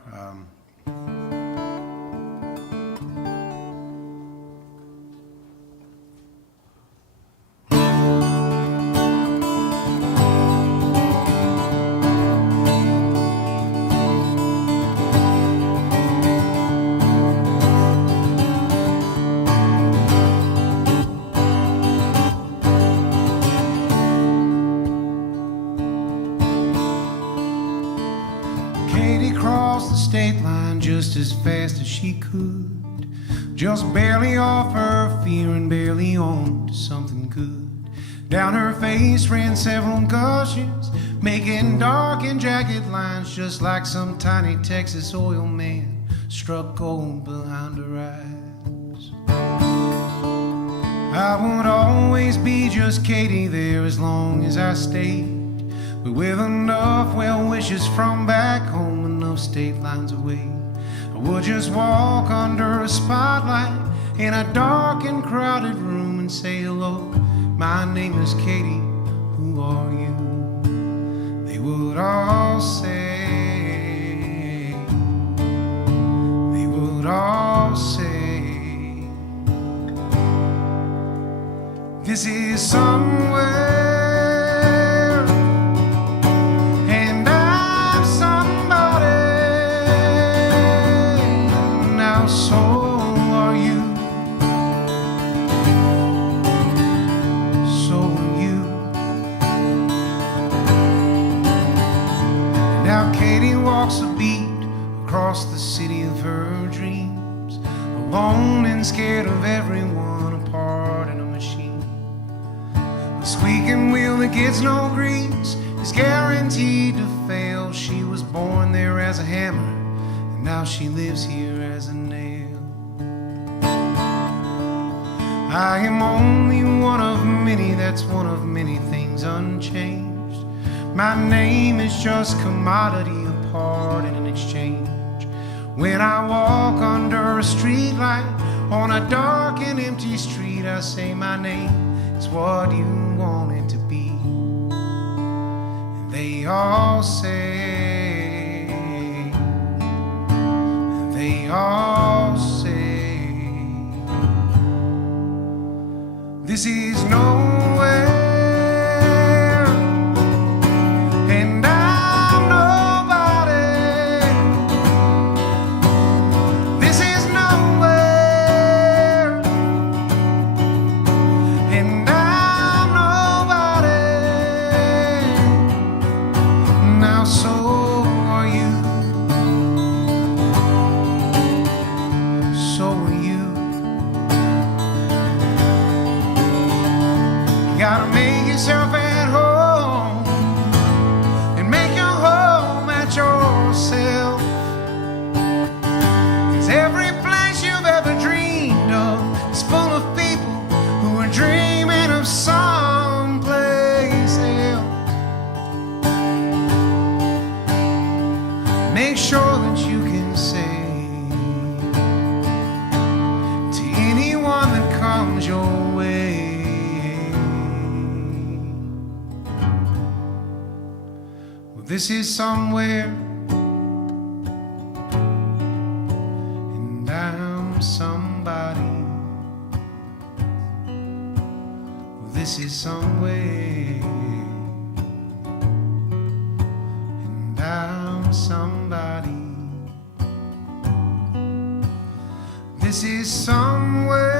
Just as fast as she could, just barely off her fear and barely on to something good. Down her face ran several gushes, making dark and jagged lines, just like some tiny Texas oil man struck gold behind her eyes. I would always be just Katie there as long as I stayed, but with enough well wishes from back home, enough state lines away, I would just walk under a spotlight in a dark and crowded room and say hello. My name is Katie, who are you? They would all say, they would all say, this is somewhere. So are you, so are you. Now Katie walks a beat across the city of her dreams, alone and scared of everyone, apart in a machine. The squeaking wheel that gets no grease is guaranteed to fail. She was born there as a hammer, now she lives here as a nail. I am only one of many, that's one of many things unchanged. My name is just commodity, a part in an exchange. When I walk under a streetlight on a dark and empty empty street, I say my name is what you want it to be. And they all say, this is nowhere, and I'm nobody. This is nowhere, and I'm nobody. Now so are you. So are you. You gotta make yourself at home and make your home at yourself. 'Cause every place you've ever dreamed of is full of people who are dreaming of someplace else. Make sure that you can say to anyone that comes your way, well, this is somewhere, and I'm somebody. Well, this is somewhere, and I'm somebody. This is somewhere,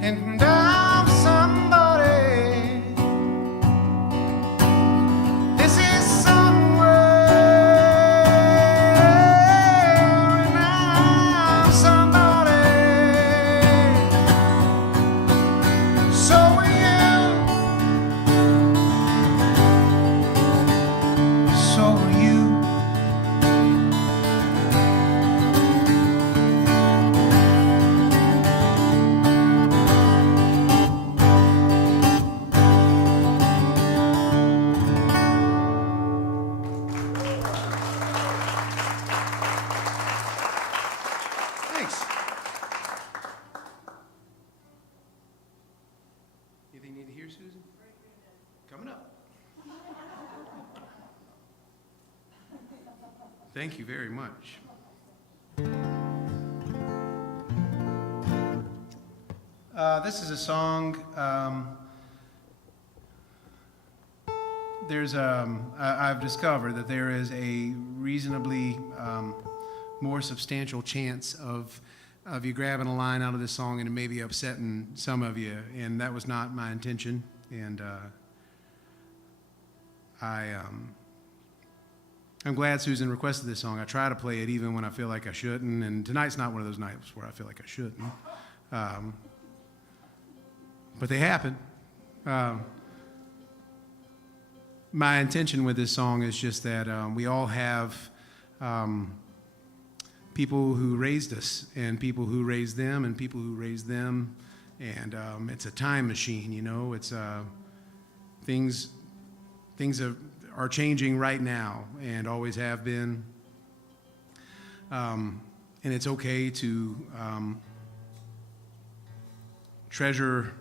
and I'm somebody. This is somewhere, and I'm somebody. So are you. So are you. Thanks. Anything you need to hear, Susan? Coming up. Thank you very much. This is a song. I've discovered that there is a reasonably more substantial chance of you grabbing a line out of this song and it maybe upsetting some of you, and that was not my intention. And I'm glad Susan requested this song. I try to play it even when I feel like I shouldn't, and tonight's not one of those nights where I feel like I shouldn't. But they happen. My intention with this song is just that we all have people who raised us, and people who raised them, and people who raised them, and it's a time machine, you know. It's things are changing right now, and always have been, and it's okay to treasure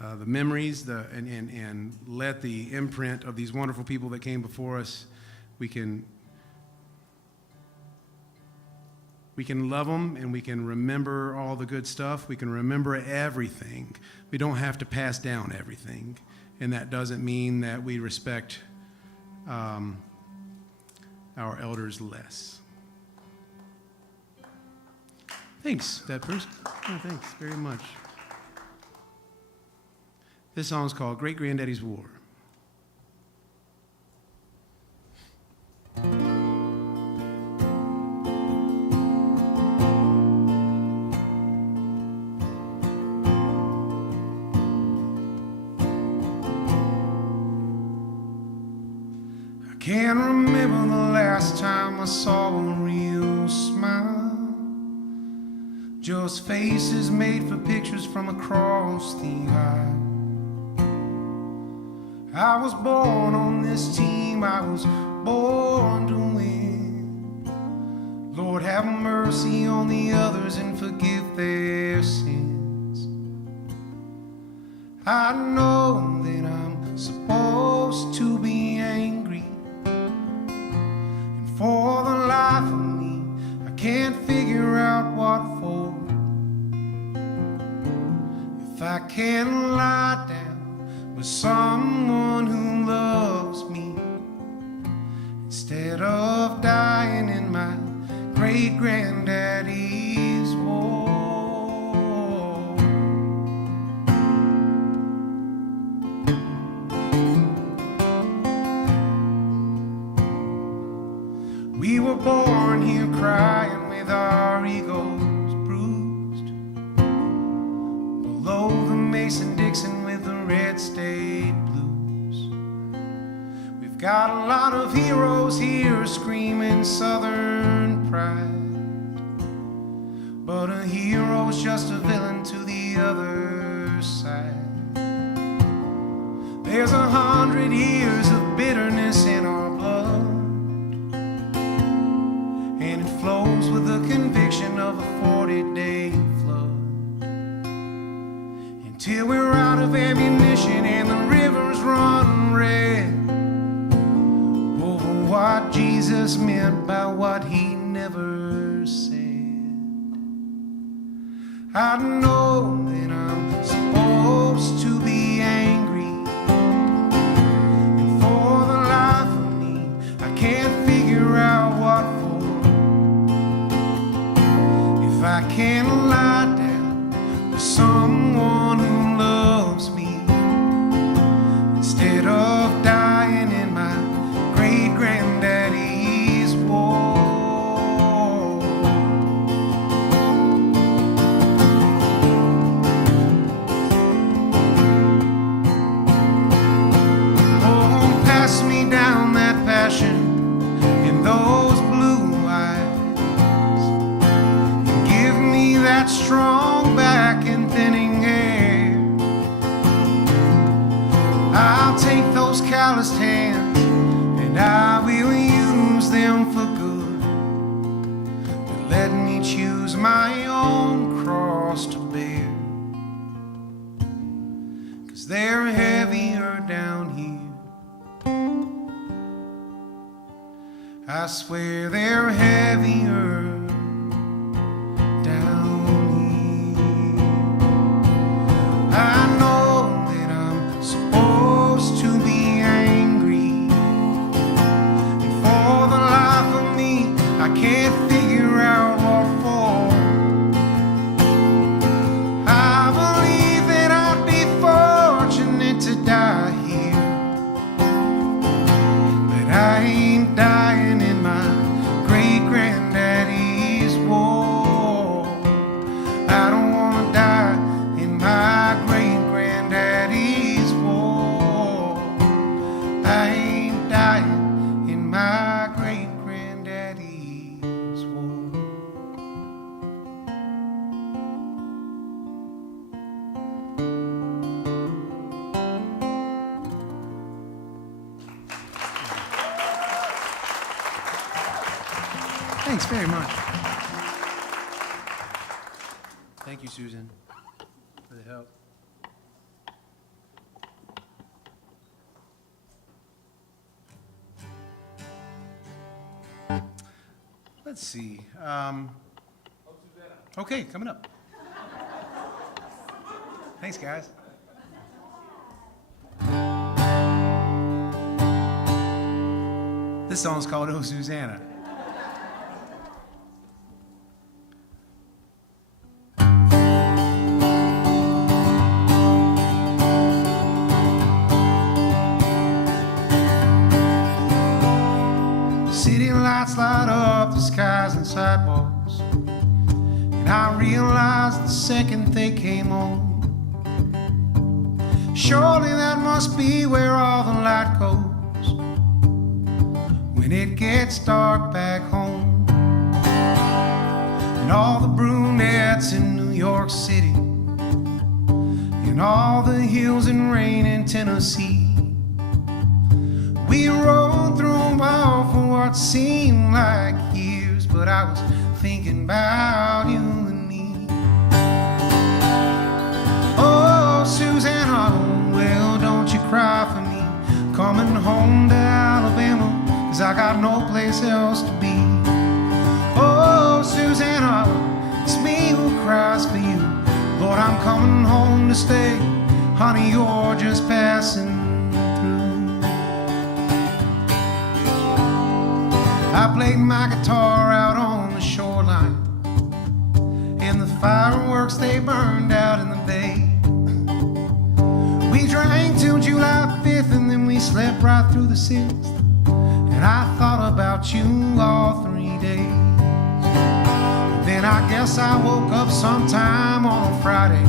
the memories, and let the imprint of these wonderful people that came before us, we can love them, and we can remember all the good stuff. We can remember everything. We don't have to pass down everything, and that doesn't mean that we respect our elders less. Thanks, that person. Oh, thanks very much. This song is called Great Granddaddy's War. I can't remember the last time I saw a real smile. Just faces made for pictures from across the aisle. I was born on this team, I was born to win. Lord, Lord, have mercy on the others and forgive their sins. I know that I'm supposed to be angry, and for the life of me, I can't figure out what for. If I can lie down with someone who loves me, instead of dying in my great-granddaddy's war. We were born here crying with our egos bruised, below the Mason-Dixon with the red state blues. We've got a lot of heroes here screaming Southern pride, but a hero's just a villain to the other side. There's 100 years of bitterness in our blood, and it flows with the conviction of a 40-day flood, until we're out of ammunition and the rivers run red over what Jesus meant by what he never said. I know that I'm supposed to be angry, and for the life of me, I can't figure out what for. If I can lie down with someone who loves me, instead of dying in my great-granddaddy's war. Oh, pass me down that passion in those blue eyes, and give me that strong back and thinning hair. I'll take those calloused hands and I will use them for good, but let me choose my own cross to bear, 'cause they're heavier down here. I swear they're heavier down here. I know that I'm supposed to be angry, and for the life of me, I can't figure out what for. I believe that I'd be fortunate to die here, but I ain't dying in my great-granddaddy's war. I don't want to die in my great-granddaddy's war. I ain't dying in my great-granddaddy's war. Thanks very much. Thank you, Susan, for the help. Let's see. Okay, coming up. Thanks, guys. This song's called Oh Susanna. City lights light up the skies and sidewalks, and I realized the second they came on, surely that must be where all the light goes when it gets dark back home. And all the brunettes in New York City, and all the hills and rain in Tennessee, we rode through them all for what seemed like years, but but I was thinking about you and me. Oh, Susanna, well, don't you cry for me. Coming home to Alabama, 'cause I got no place else to be. Oh, Susanna, it's me who cries for you. Lord, I'm coming home to stay. Honey, you're just passing through. I played my guitar out on the shoreline, and the fireworks, they burned out in the bay. We drank till July 5th, and then we slept right through the 6th. And I thought about you all 3 days. Then I guess I woke up sometime on a Friday,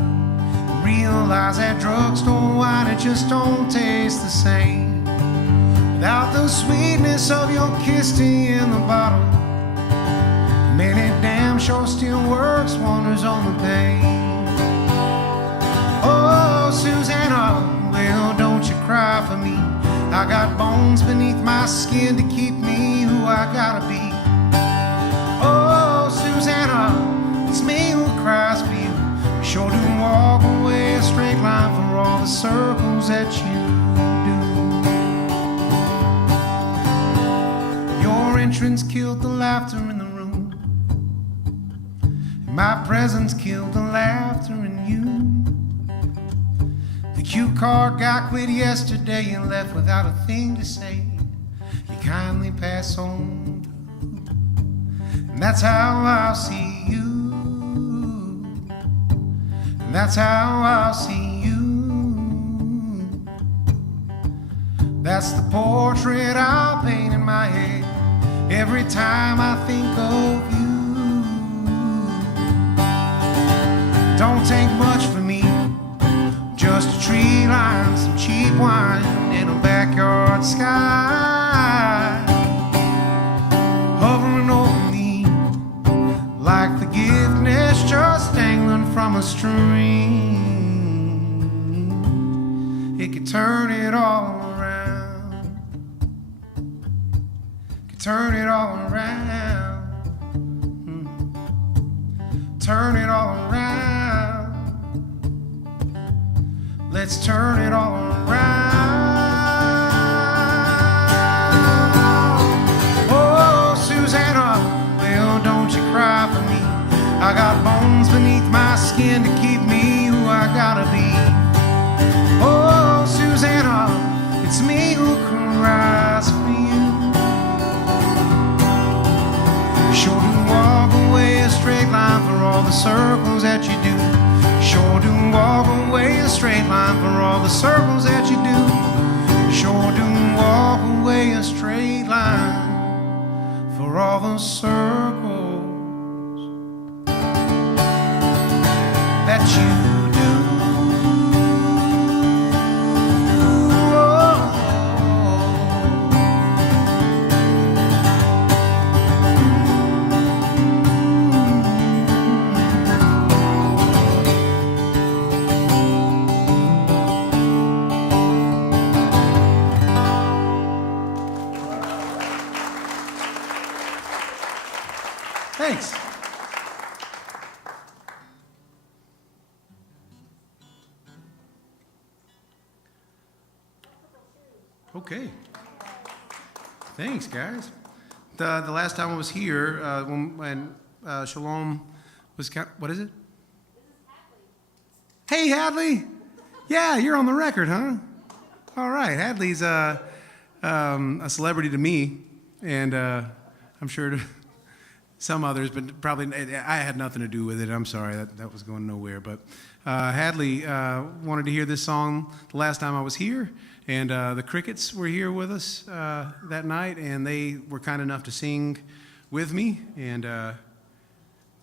realized that drugstore wine, it just don't taste the same without the sweetness of your kiss in the bottle. Man, it damn sure still works wonders on the pain. Oh, Susanna, well, don't you cry for me. I got bones beneath my skin to keep me who I gotta be. Oh, Susanna, it's me who cries for you. Sure do walk away a straight line for all the circles that you do. Your entrance killed the laughter in the room. My presence killed the laughter in you. The cue card guy quit yesterday and left without a thing to say. You kindly pass on through, and that's how I'll see you. And that's how I'll see you. That's the portrait I'll paint in my head every time I think of you. Don't take much for me, just a tree line, some cheap wine, and a backyard sky hovering over me like forgiveness just dangling from a string. It could turn it all around, could turn it all around, turn it all around. Let's turn it all around. Oh, Susanna, well, don't you cry for me. I got bones beneath my skin to keep me who I gotta be. Oh, Susanna, it's me who cries for you. Sure do walk away a straight line for all the circles that you do. Sure do walk away a straight line for all the circles that you do. Sure do walk away a straight line for all the circles that you do. Thanks. Okay. Thanks, guys. The last time I was here, when Shalom was, what is it? Hey, Hadley. Yeah, you're on the record, huh? All right. Hadley's a celebrity to me, and I'm sure to some others, but probably I had nothing to do with it. I'm sorry, that was going nowhere. But Hadley wanted to hear this song the last time I was here, and the Crickets were here with us that night, and they were kind enough to sing with me. And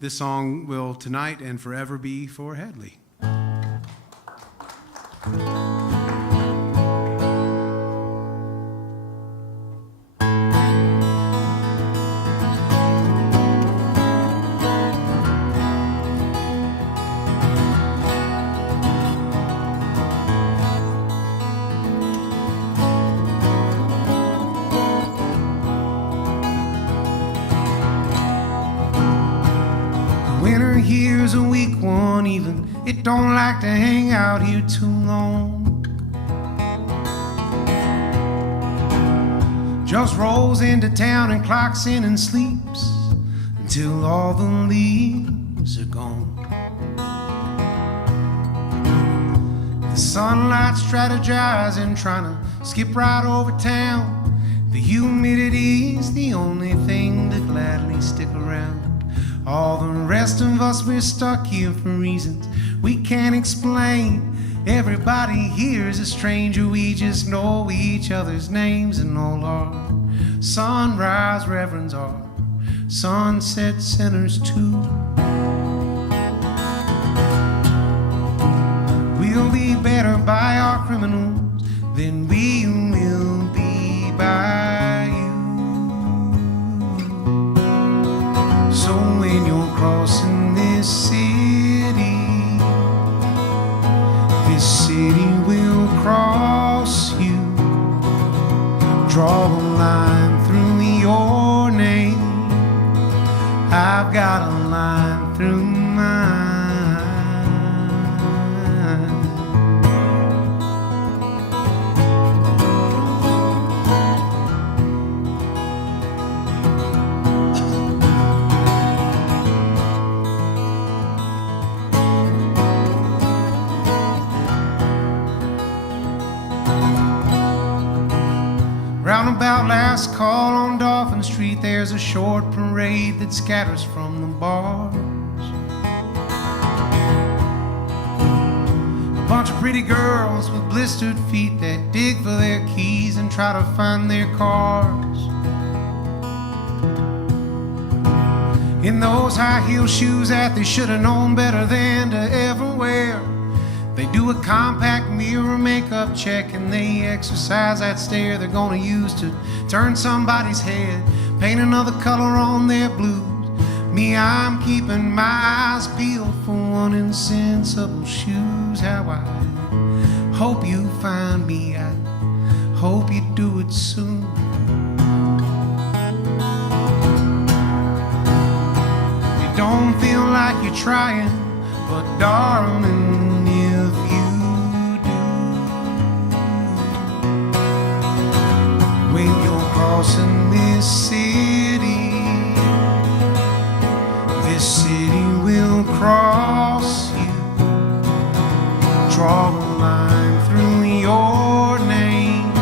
this song will tonight and forever be for Hadley. here's a weak one, even it don't like to hang out here too long. Just rolls into town and clocks in and sleeps until all the leaves are gone. The sunlight strategizing, trying to skip right over town. The humidity's the only thing to gladly stick around. All the rest of us, we're stuck here for reasons we can't explain. Everybody here is a stranger, we just know each other's names, and all our sunrise reverends are sunset sinners too. We'll be better by our criminals than we will be by you. So when you're crossing this city will cross you. Draw a line through your name. I've got a line through mine. Roundabout last call on Dolphin Street, there's a short parade that scatters from the bars. A bunch of pretty girls with blistered feet that dig for their keys and try to find their cars. In those high heel shoes that they should have known better than to ever wear. They do a compact mirror makeup check and they exercise that stare they're gonna use to turn somebody's head, paint another color on their blues. Me, I'm keeping my eyes peeled for one insensible shoes. How I hope you find me, I hope you do it soon. You don't feel like you're trying, but darling, when you're crossing this city will cross you. Draw a line through your name.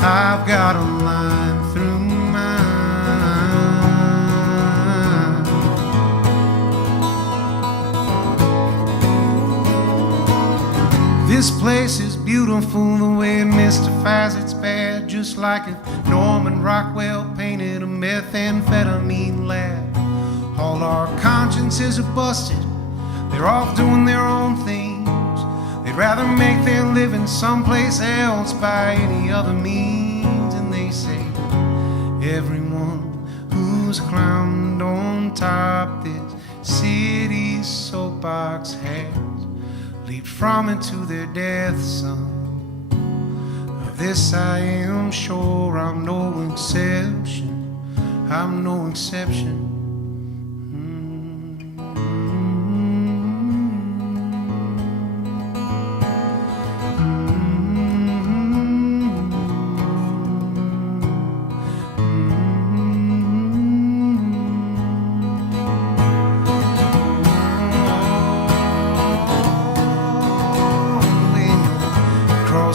I've got a line through mine. This place is beautiful the way it mystifies its bad, just like if Norman Rockwell painted a methamphetamine lab. All our consciences are busted, they're off doing their own things. They'd rather make their living someplace else by any other means. And they say everyone who's climbed on top this city's soapbox has leaped from it to their death, son. Of this I am sure, I'm no exception. I'm no exception.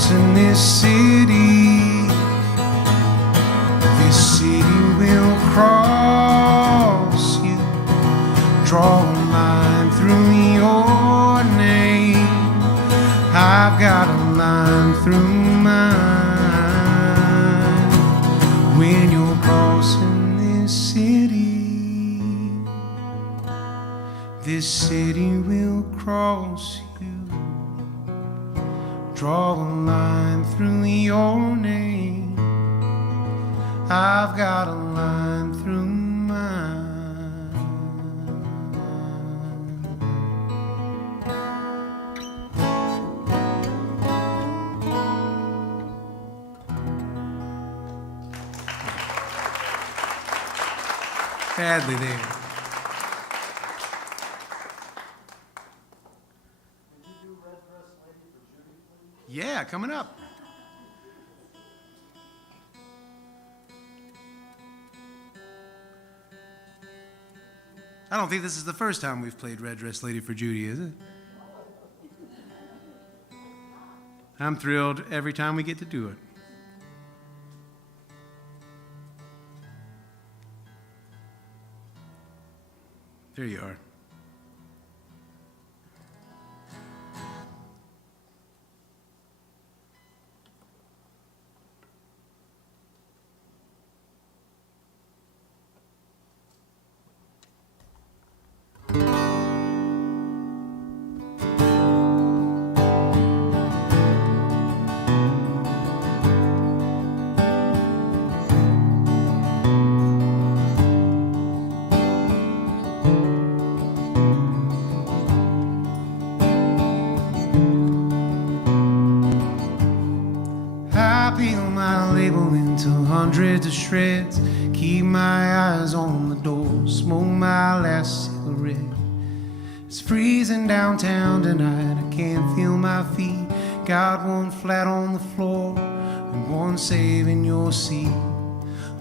In this city will cross you. Draw a line through your name. I've got a line through mine. When you're crossing this city will cross you. Draw a line through your name. I've got a line through mine. Badly there. Yeah, coming up. I don't think this is the first time we've played Red Dress Lady for Judy, is it? I'm thrilled every time we get to do it. There you are. Hundreds of shreds, keep my eyes on the door, smoke my last cigarette. It's freezing downtown tonight, I can't feel my feet. Got one flat on the floor and one saving your seat.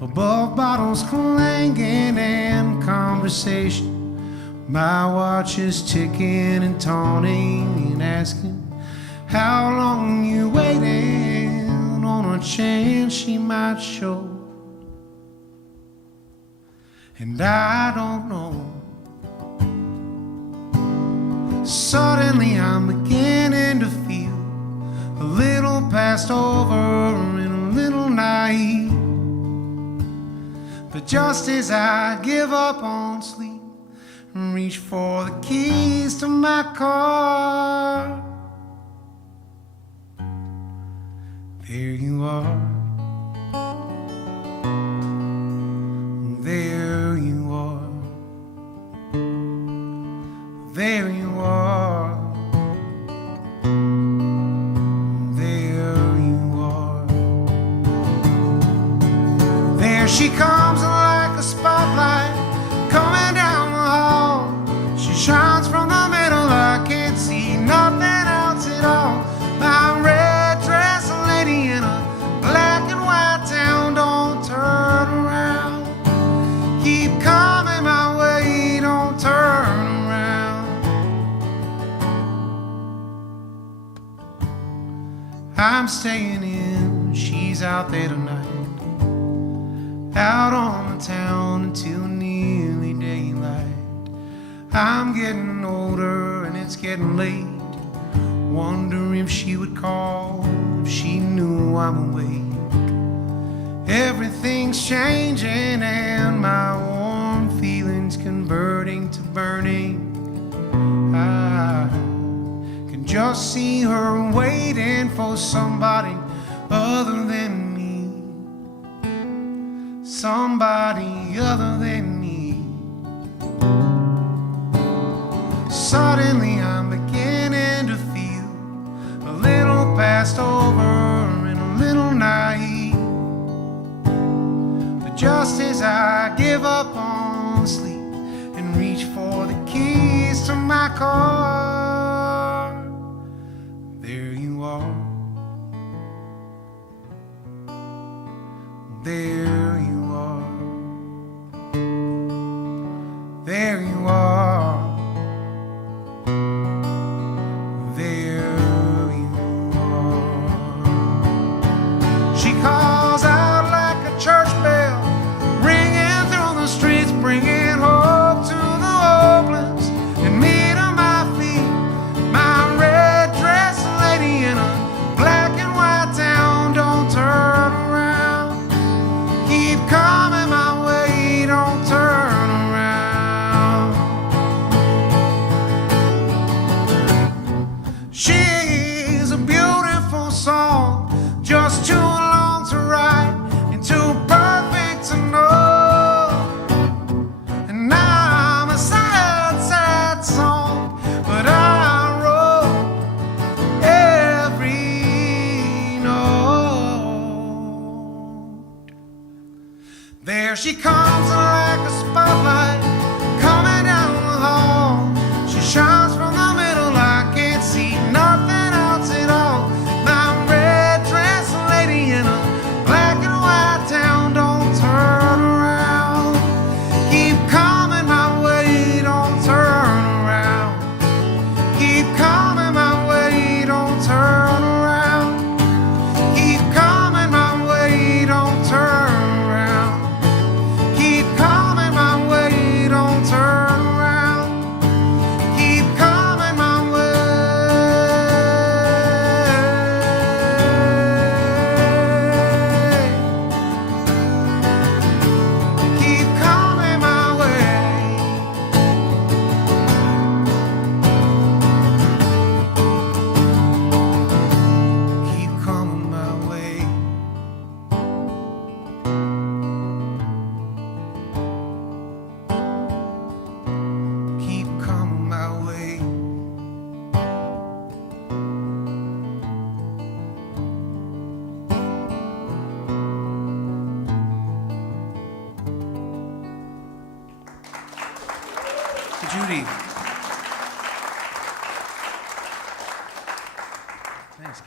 Above bottles clanking and conversation, my watch is ticking and taunting and asking, how long you waiting on a chance she might show? And I don't know. Suddenly I'm beginning to feel a little passed over and a little naive. But just as I give up on sleep and reach for the keys to my car, there you are. There you are. There you are. There you are. There she comes like a spotlight coming down the hall. She shines from the middle, I can't see nothing else at all. My red dress lady in a black and white town, don't turn around. Keep coming my way, don't turn around. I'm staying in, she's out there tonight, out on the town until nearly daylight. I'm getting older and it's getting late. Wonder if she would call if she knew I'm awake. Everything's changing and my warm feelings converting to burning. I can just see her waiting for somebody other than me. Somebody other than me. Suddenly I'm beginning to feel a little passed over and a little naive. But just as I give up on sleep and reach for the keys to my car, there you are. There you are. There you are. Calls out like a church bell, ringing through the streets, bringing hope to the hopeless and me to my feet. My red dress lady in a black and white town, don't turn around. Keep coming my way, don't turn around. She's a beautiful song, just too long to write and too perfect to know. And I'm a sad, sad song, but I wrote every note. There she comes like a spotlight coming down the hall. She shines from the middle, I can't see nothing else at all. My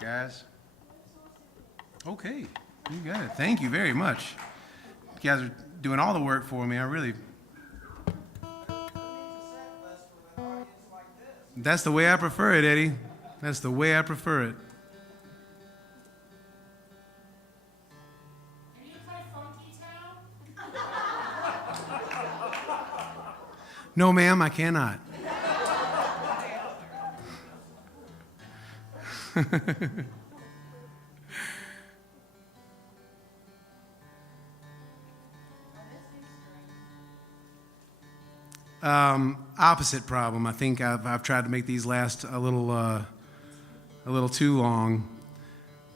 guys. Okay, you got it. Thank you very much. You guys are doing all the work for me. I really. That's the way I prefer it, Eddie. That's the way I prefer it. Can you play Funky Town? No, ma'am, I cannot. Opposite problem. I think I've tried to make these last a little too long.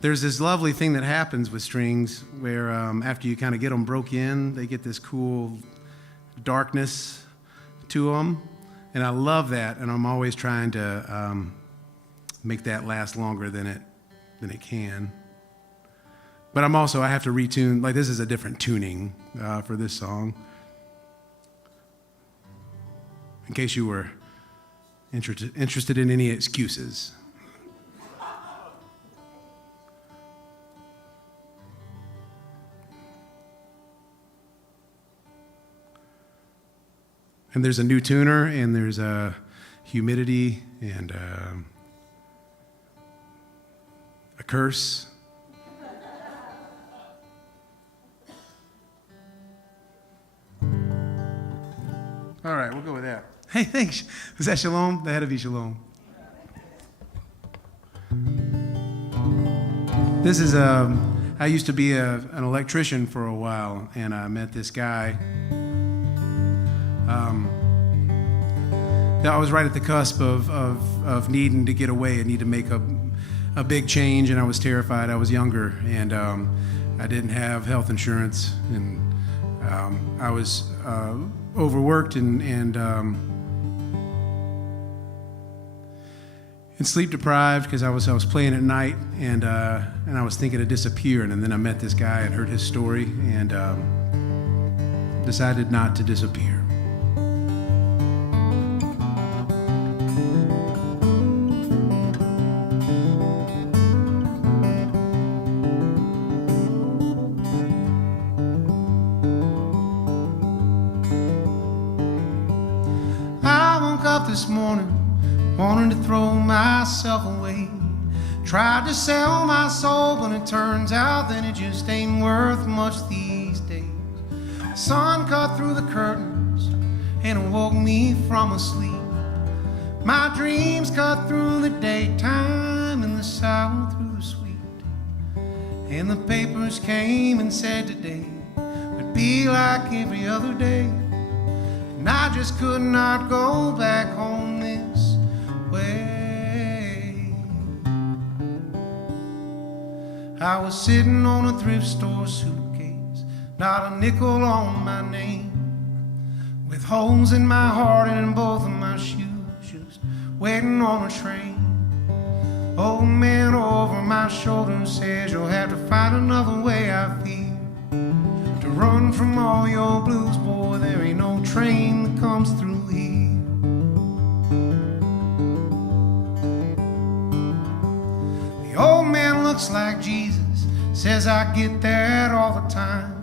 There's this lovely thing that happens with strings where after you kind of get them broke in, they get this cool darkness to them, and I love that. And I'm always trying to make that last longer than it can. But I have to retune. Like, this is a different tuning for this song. In case you were interested in any excuses. And there's a new tuner, and there's a humidity, and a curse. All right, we'll go with that. Hey, thanks. Was that Shalom? That had to be Shalom. This is I used to be an electrician for a while, and I met this guy. I was right at the cusp of needing to get away and need to make a big change, and I was terrified. I was younger, and I didn't have health insurance, and I was overworked and sleep deprived because I was playing at night, and I was thinking of disappearing. And then I met this guy and heard his story, and decided not to disappear. I woke up this morning wanting to throw myself away. Tried to sell my soul, but it turns out that it just ain't worth much these days. The sun cut through the curtains and awoke me from a sleep. My dreams cut through the daytime and the sour through the sweet. And the papers came and said today would be like every other day. And I just could not go back home this way. I was sitting on a thrift store suitcase, not a nickel on my name, with holes in my heart and in both of my shoes, just waiting on a train. Old man over my shoulder says you'll have to find another way, I fear, to run from all your blues, boy. There ain't no train that comes through here. The old man looks like Jesus, says I get that all the time.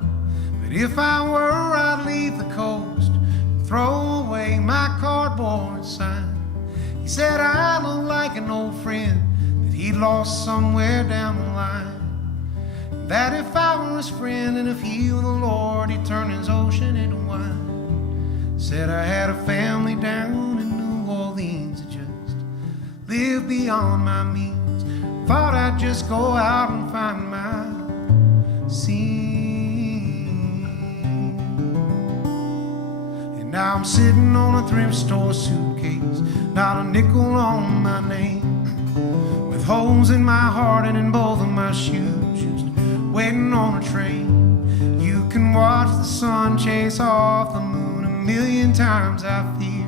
But if I were, I'd leave the coast and throw away my cardboard sign. He said I look like an old friend that he lost somewhere down the line. That if I were his friend and if he were the Lord, he'd turn his ocean into wine. Said I had a family down in New Orleans that just lived beyond my means. Thought I'd just go out and find my scene. And now I'm sitting on a thrift store suitcase, not a nickel on my name, with holes in my heart and in both of my shoes, just waiting on a train. You can watch the sun chase off the moon a million times, I fear,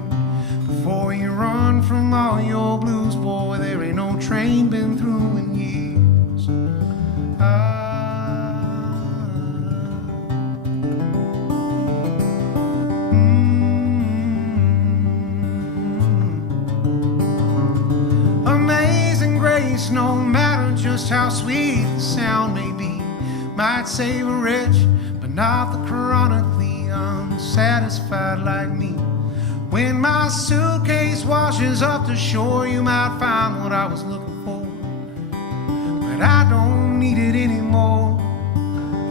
before you run from all your blues, boy. There ain't no train been through in years. Amazing grace, no matter just just how sweet the sound may be. Might save a wretch, but not the chronically unsatisfied like me. When my suitcase washes up to shore, you might find what I was looking for. But I don't need it anymore.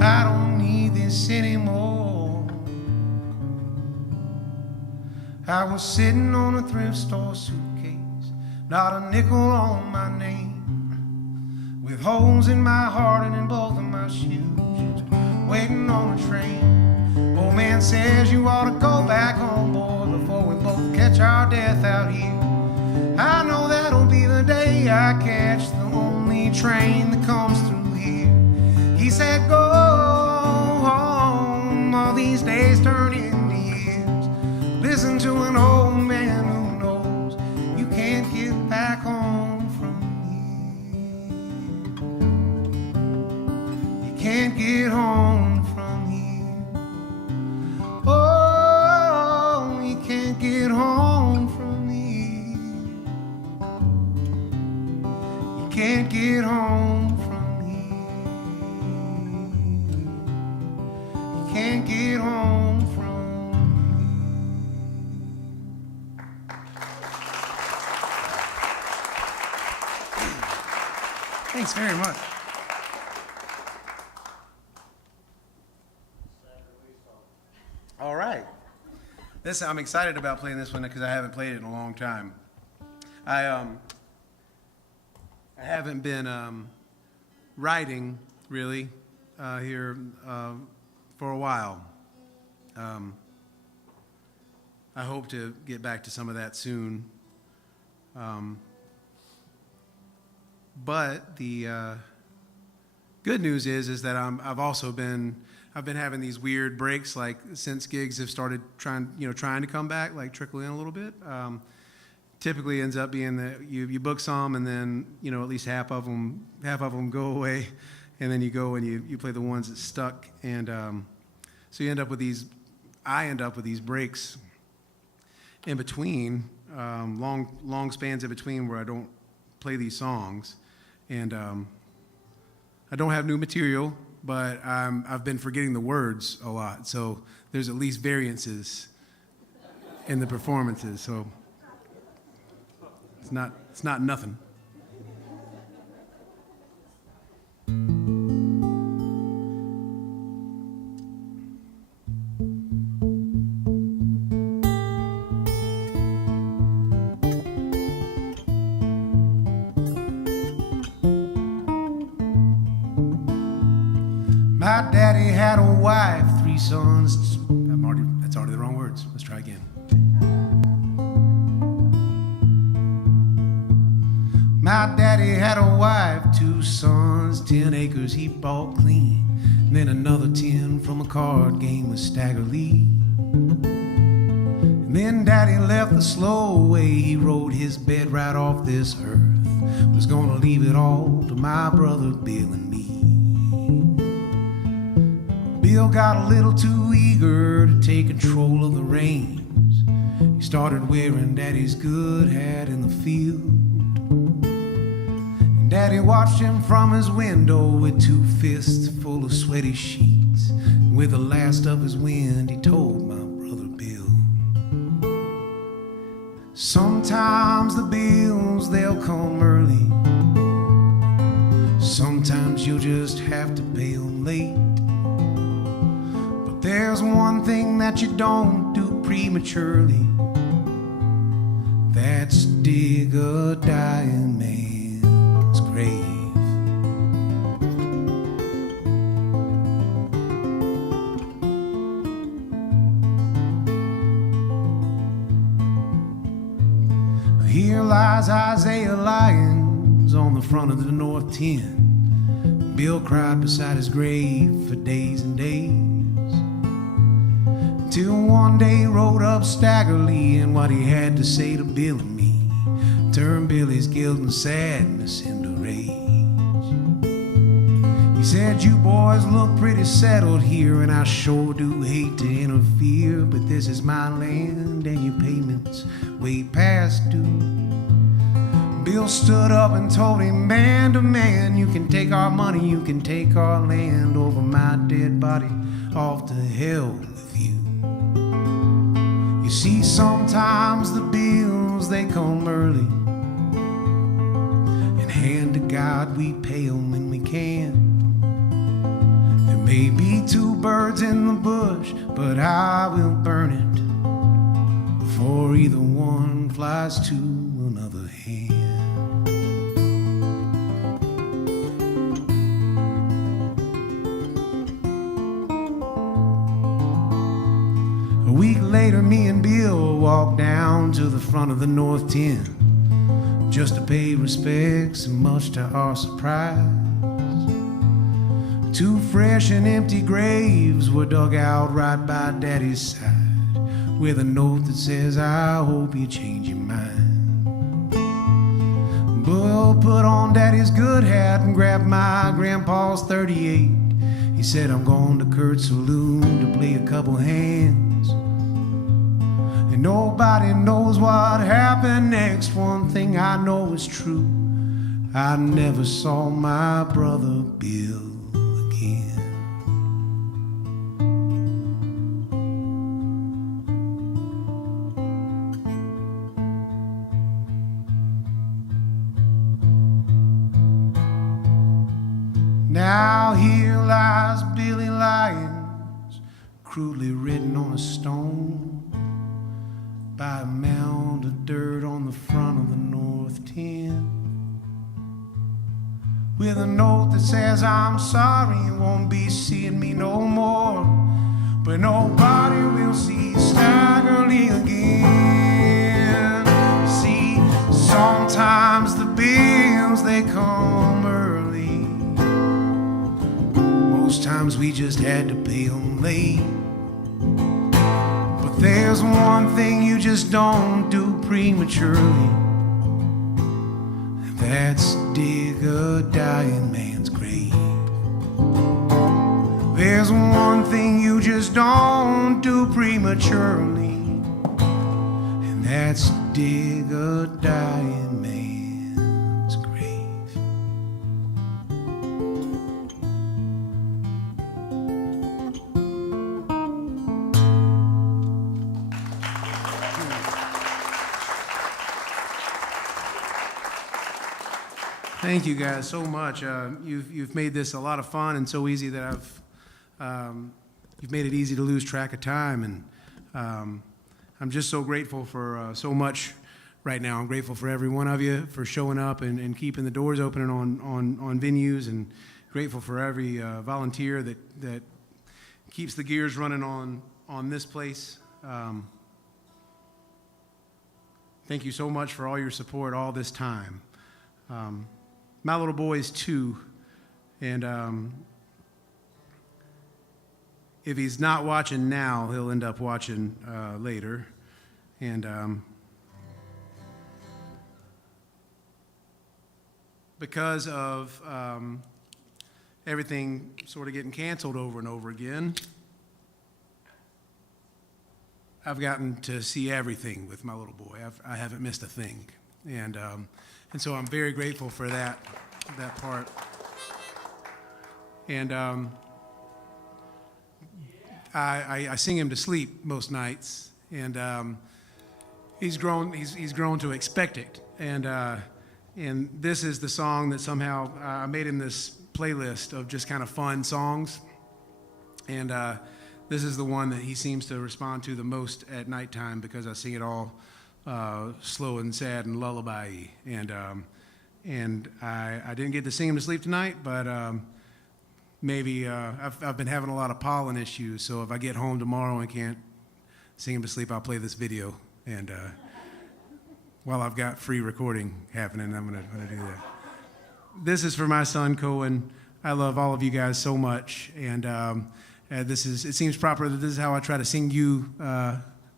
I don't need this anymore. I was sitting on a thrift store suitcase, not a nickel on my name, with holes in my heart and in both of my shoes, just waiting on a train. Old man says you ought to go back on board before we both catch our death out here. I know that'll be the day I catch the only train that comes through here. He said go home, all these days turn into years. Listen to an old man who knows you can't get back home from here. You can't get home from here. Oh, you can't get home from here. You can't get home from here. You can't get home from Thanks very much. All right. I'm excited about playing this one because I haven't played it in a long time. I haven't been writing really here for a while. I hope to get back to some of that soon. But the good news is that I've been having these weird breaks, like since gigs have started trying to come back, like trickle in a little bit. Typically ends up being that you book some, and then at least half of them go away, and then you go and you play the ones that stuck, and so you end up with these. I end up with these breaks in between, long spans in between where I don't play these songs, and I don't have new material, but I've been forgetting the words a lot, so there's at least variances in the performances, so it's not nothing. My daddy had a wife, 3 sons. That's already the wrong words. Let's try again. My daddy had a wife, 2 sons, 10 acres he bought clean, and then another 10 from a card game with Stagger Lee. And then daddy left the slow way, he rode his bed right off this earth, was gonna leave it all to my brother Bill and me. Bill got a little too eager to take control of the reins. He started wearing daddy's good hat in the field. And daddy watched him from his window with 2 fists full of sweaty sheets. And with the last of his wind, he told my brother Bill, sometimes the bills, they'll come early. Sometimes you'll just have to pay them late. There's one thing that you don't do prematurely. That's dig a dying man's grave. Here lies Isaiah Lyons on the front of the North 10. Bill cried beside his grave for days and days. Till one day he rode up staggerly, and what he had to say to Bill and me turned Billy's guilt and sadness into rage. He said, you boys look pretty settled here, and I sure do hate to interfere, but this is my land and your payments way past due. Bill stood up and told him, man to man, you can take our money, you can take our land, over my dead body, off to hell with you. You see, sometimes the bills, they come early, and hand to God we pay them when we can. There may be two birds in the bush, but I will burn it before either one flies to another hand. A week later, me and Bill walked down to the front of the North 10 just to pay respects, and much to our surprise, two fresh and empty graves were dug out right by Daddy's side, with a note that says, I hope you change your mind. Bill put on Daddy's good hat and grabbed my grandpa's 38. He said, I'm going to Kurt's saloon to play a couple hands. And nobody knows what happened next. One thing I know is true, I never saw my brother Bill again. Now here lies Billy Lyons, crudely written on a stone by a mound of dirt on the front of the North 10, with a note that says, I'm sorry, you won't be seeing me no more, but nobody will see Staggerly again. You see, sometimes the bills, they come early. Most times we just had to pay them late. But there's one thing you just don't do prematurely, and that's dig a dying man's grave. There's one thing you just don't do prematurely, and that's dig a dying man's grave. Thank you guys so much. You've made this a lot of fun and so easy that you've made it easy to lose track of time, and I'm just so grateful for so much right now. I'm grateful for every one of you for showing up and keeping the doors open and on venues, and grateful for every volunteer that keeps the gears running on this place. Thank you so much for all your support all this time. My little boy is 2, and if he's not watching now, he'll end up watching later. And because of everything sort of getting canceled over and over again, I've gotten to see everything with my little boy. I haven't missed a thing. And so I'm very grateful for that part. And I sing him to sleep most nights, and he's grown to expect it. And this is the song that somehow I made him this playlist of just kind of fun songs, and this is the one that he seems to respond to the most at nighttime, because I sing it all slow and sad and lullaby-y. And I didn't get to sing him to sleep tonight, but maybe I've been having a lot of pollen issues, so if I get home tomorrow and can't sing him to sleep, I'll play this video. And while I've got free recording happening, I'm gonna do that. This is for my son Cohen. I love all of you guys so much, and it seems proper that this is how I try to sing you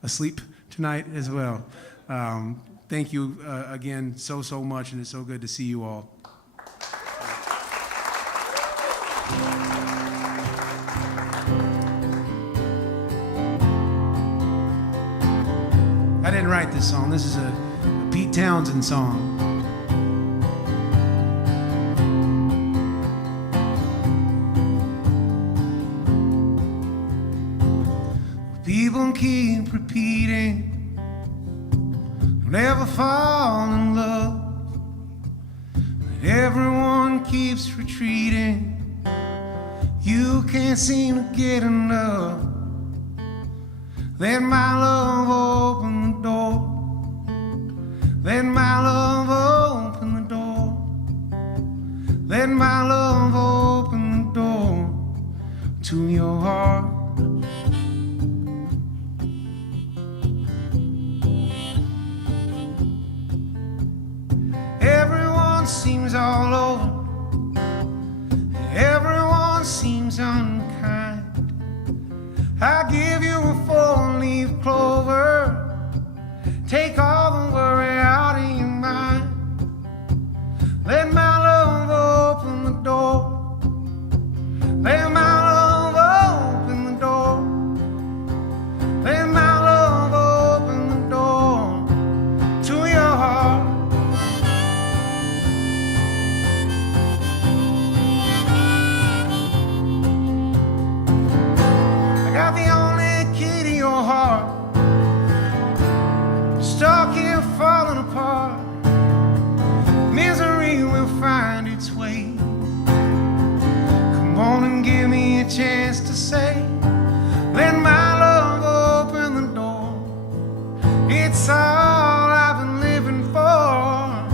asleep tonight as well. Thank you again so much, and it's so good to see you all. I didn't write this song. This is a Pete Townsend song. keep repeating, don't ever fall in love. But everyone keeps retreating, you can't seem to get enough. Let my love open the door. Let my love open the door. Let my love open the door to your heart. Everyone seems all over. Everyone seems unkind. I give you a 4-leaf clover. Take all the worry out of your mind. Let my love open the door. Let my love open the door. Let my love open the door to your heart. I got the only key to your heart. Stuck here falling apart. Misery will find its way. Come on and give me a chance to say, let my love open the door. It's all I've been living for.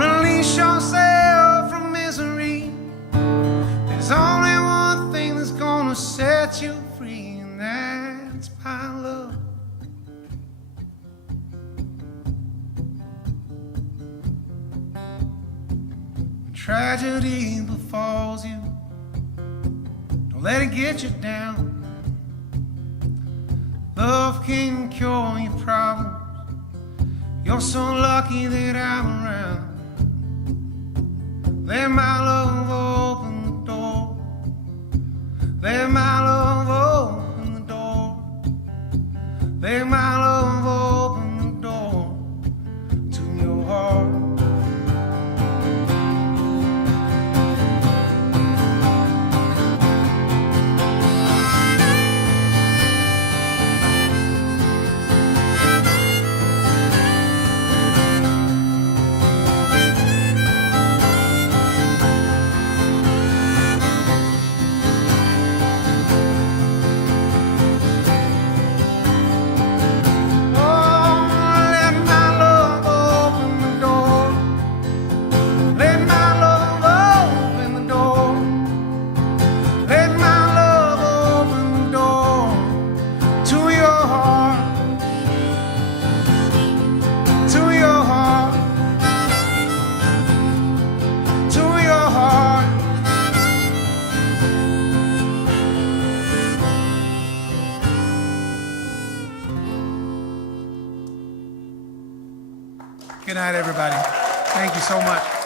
Release yourself from misery. There's only one thing that's gonna set you free, and that's my love. Tragedy befalls you, don't let it get you down. Love can cure your problems. You're so lucky that I'm around. Let my love open the door. Let my love open the door. Let my love open the door to your heart. Good night, everybody. Thank you so much.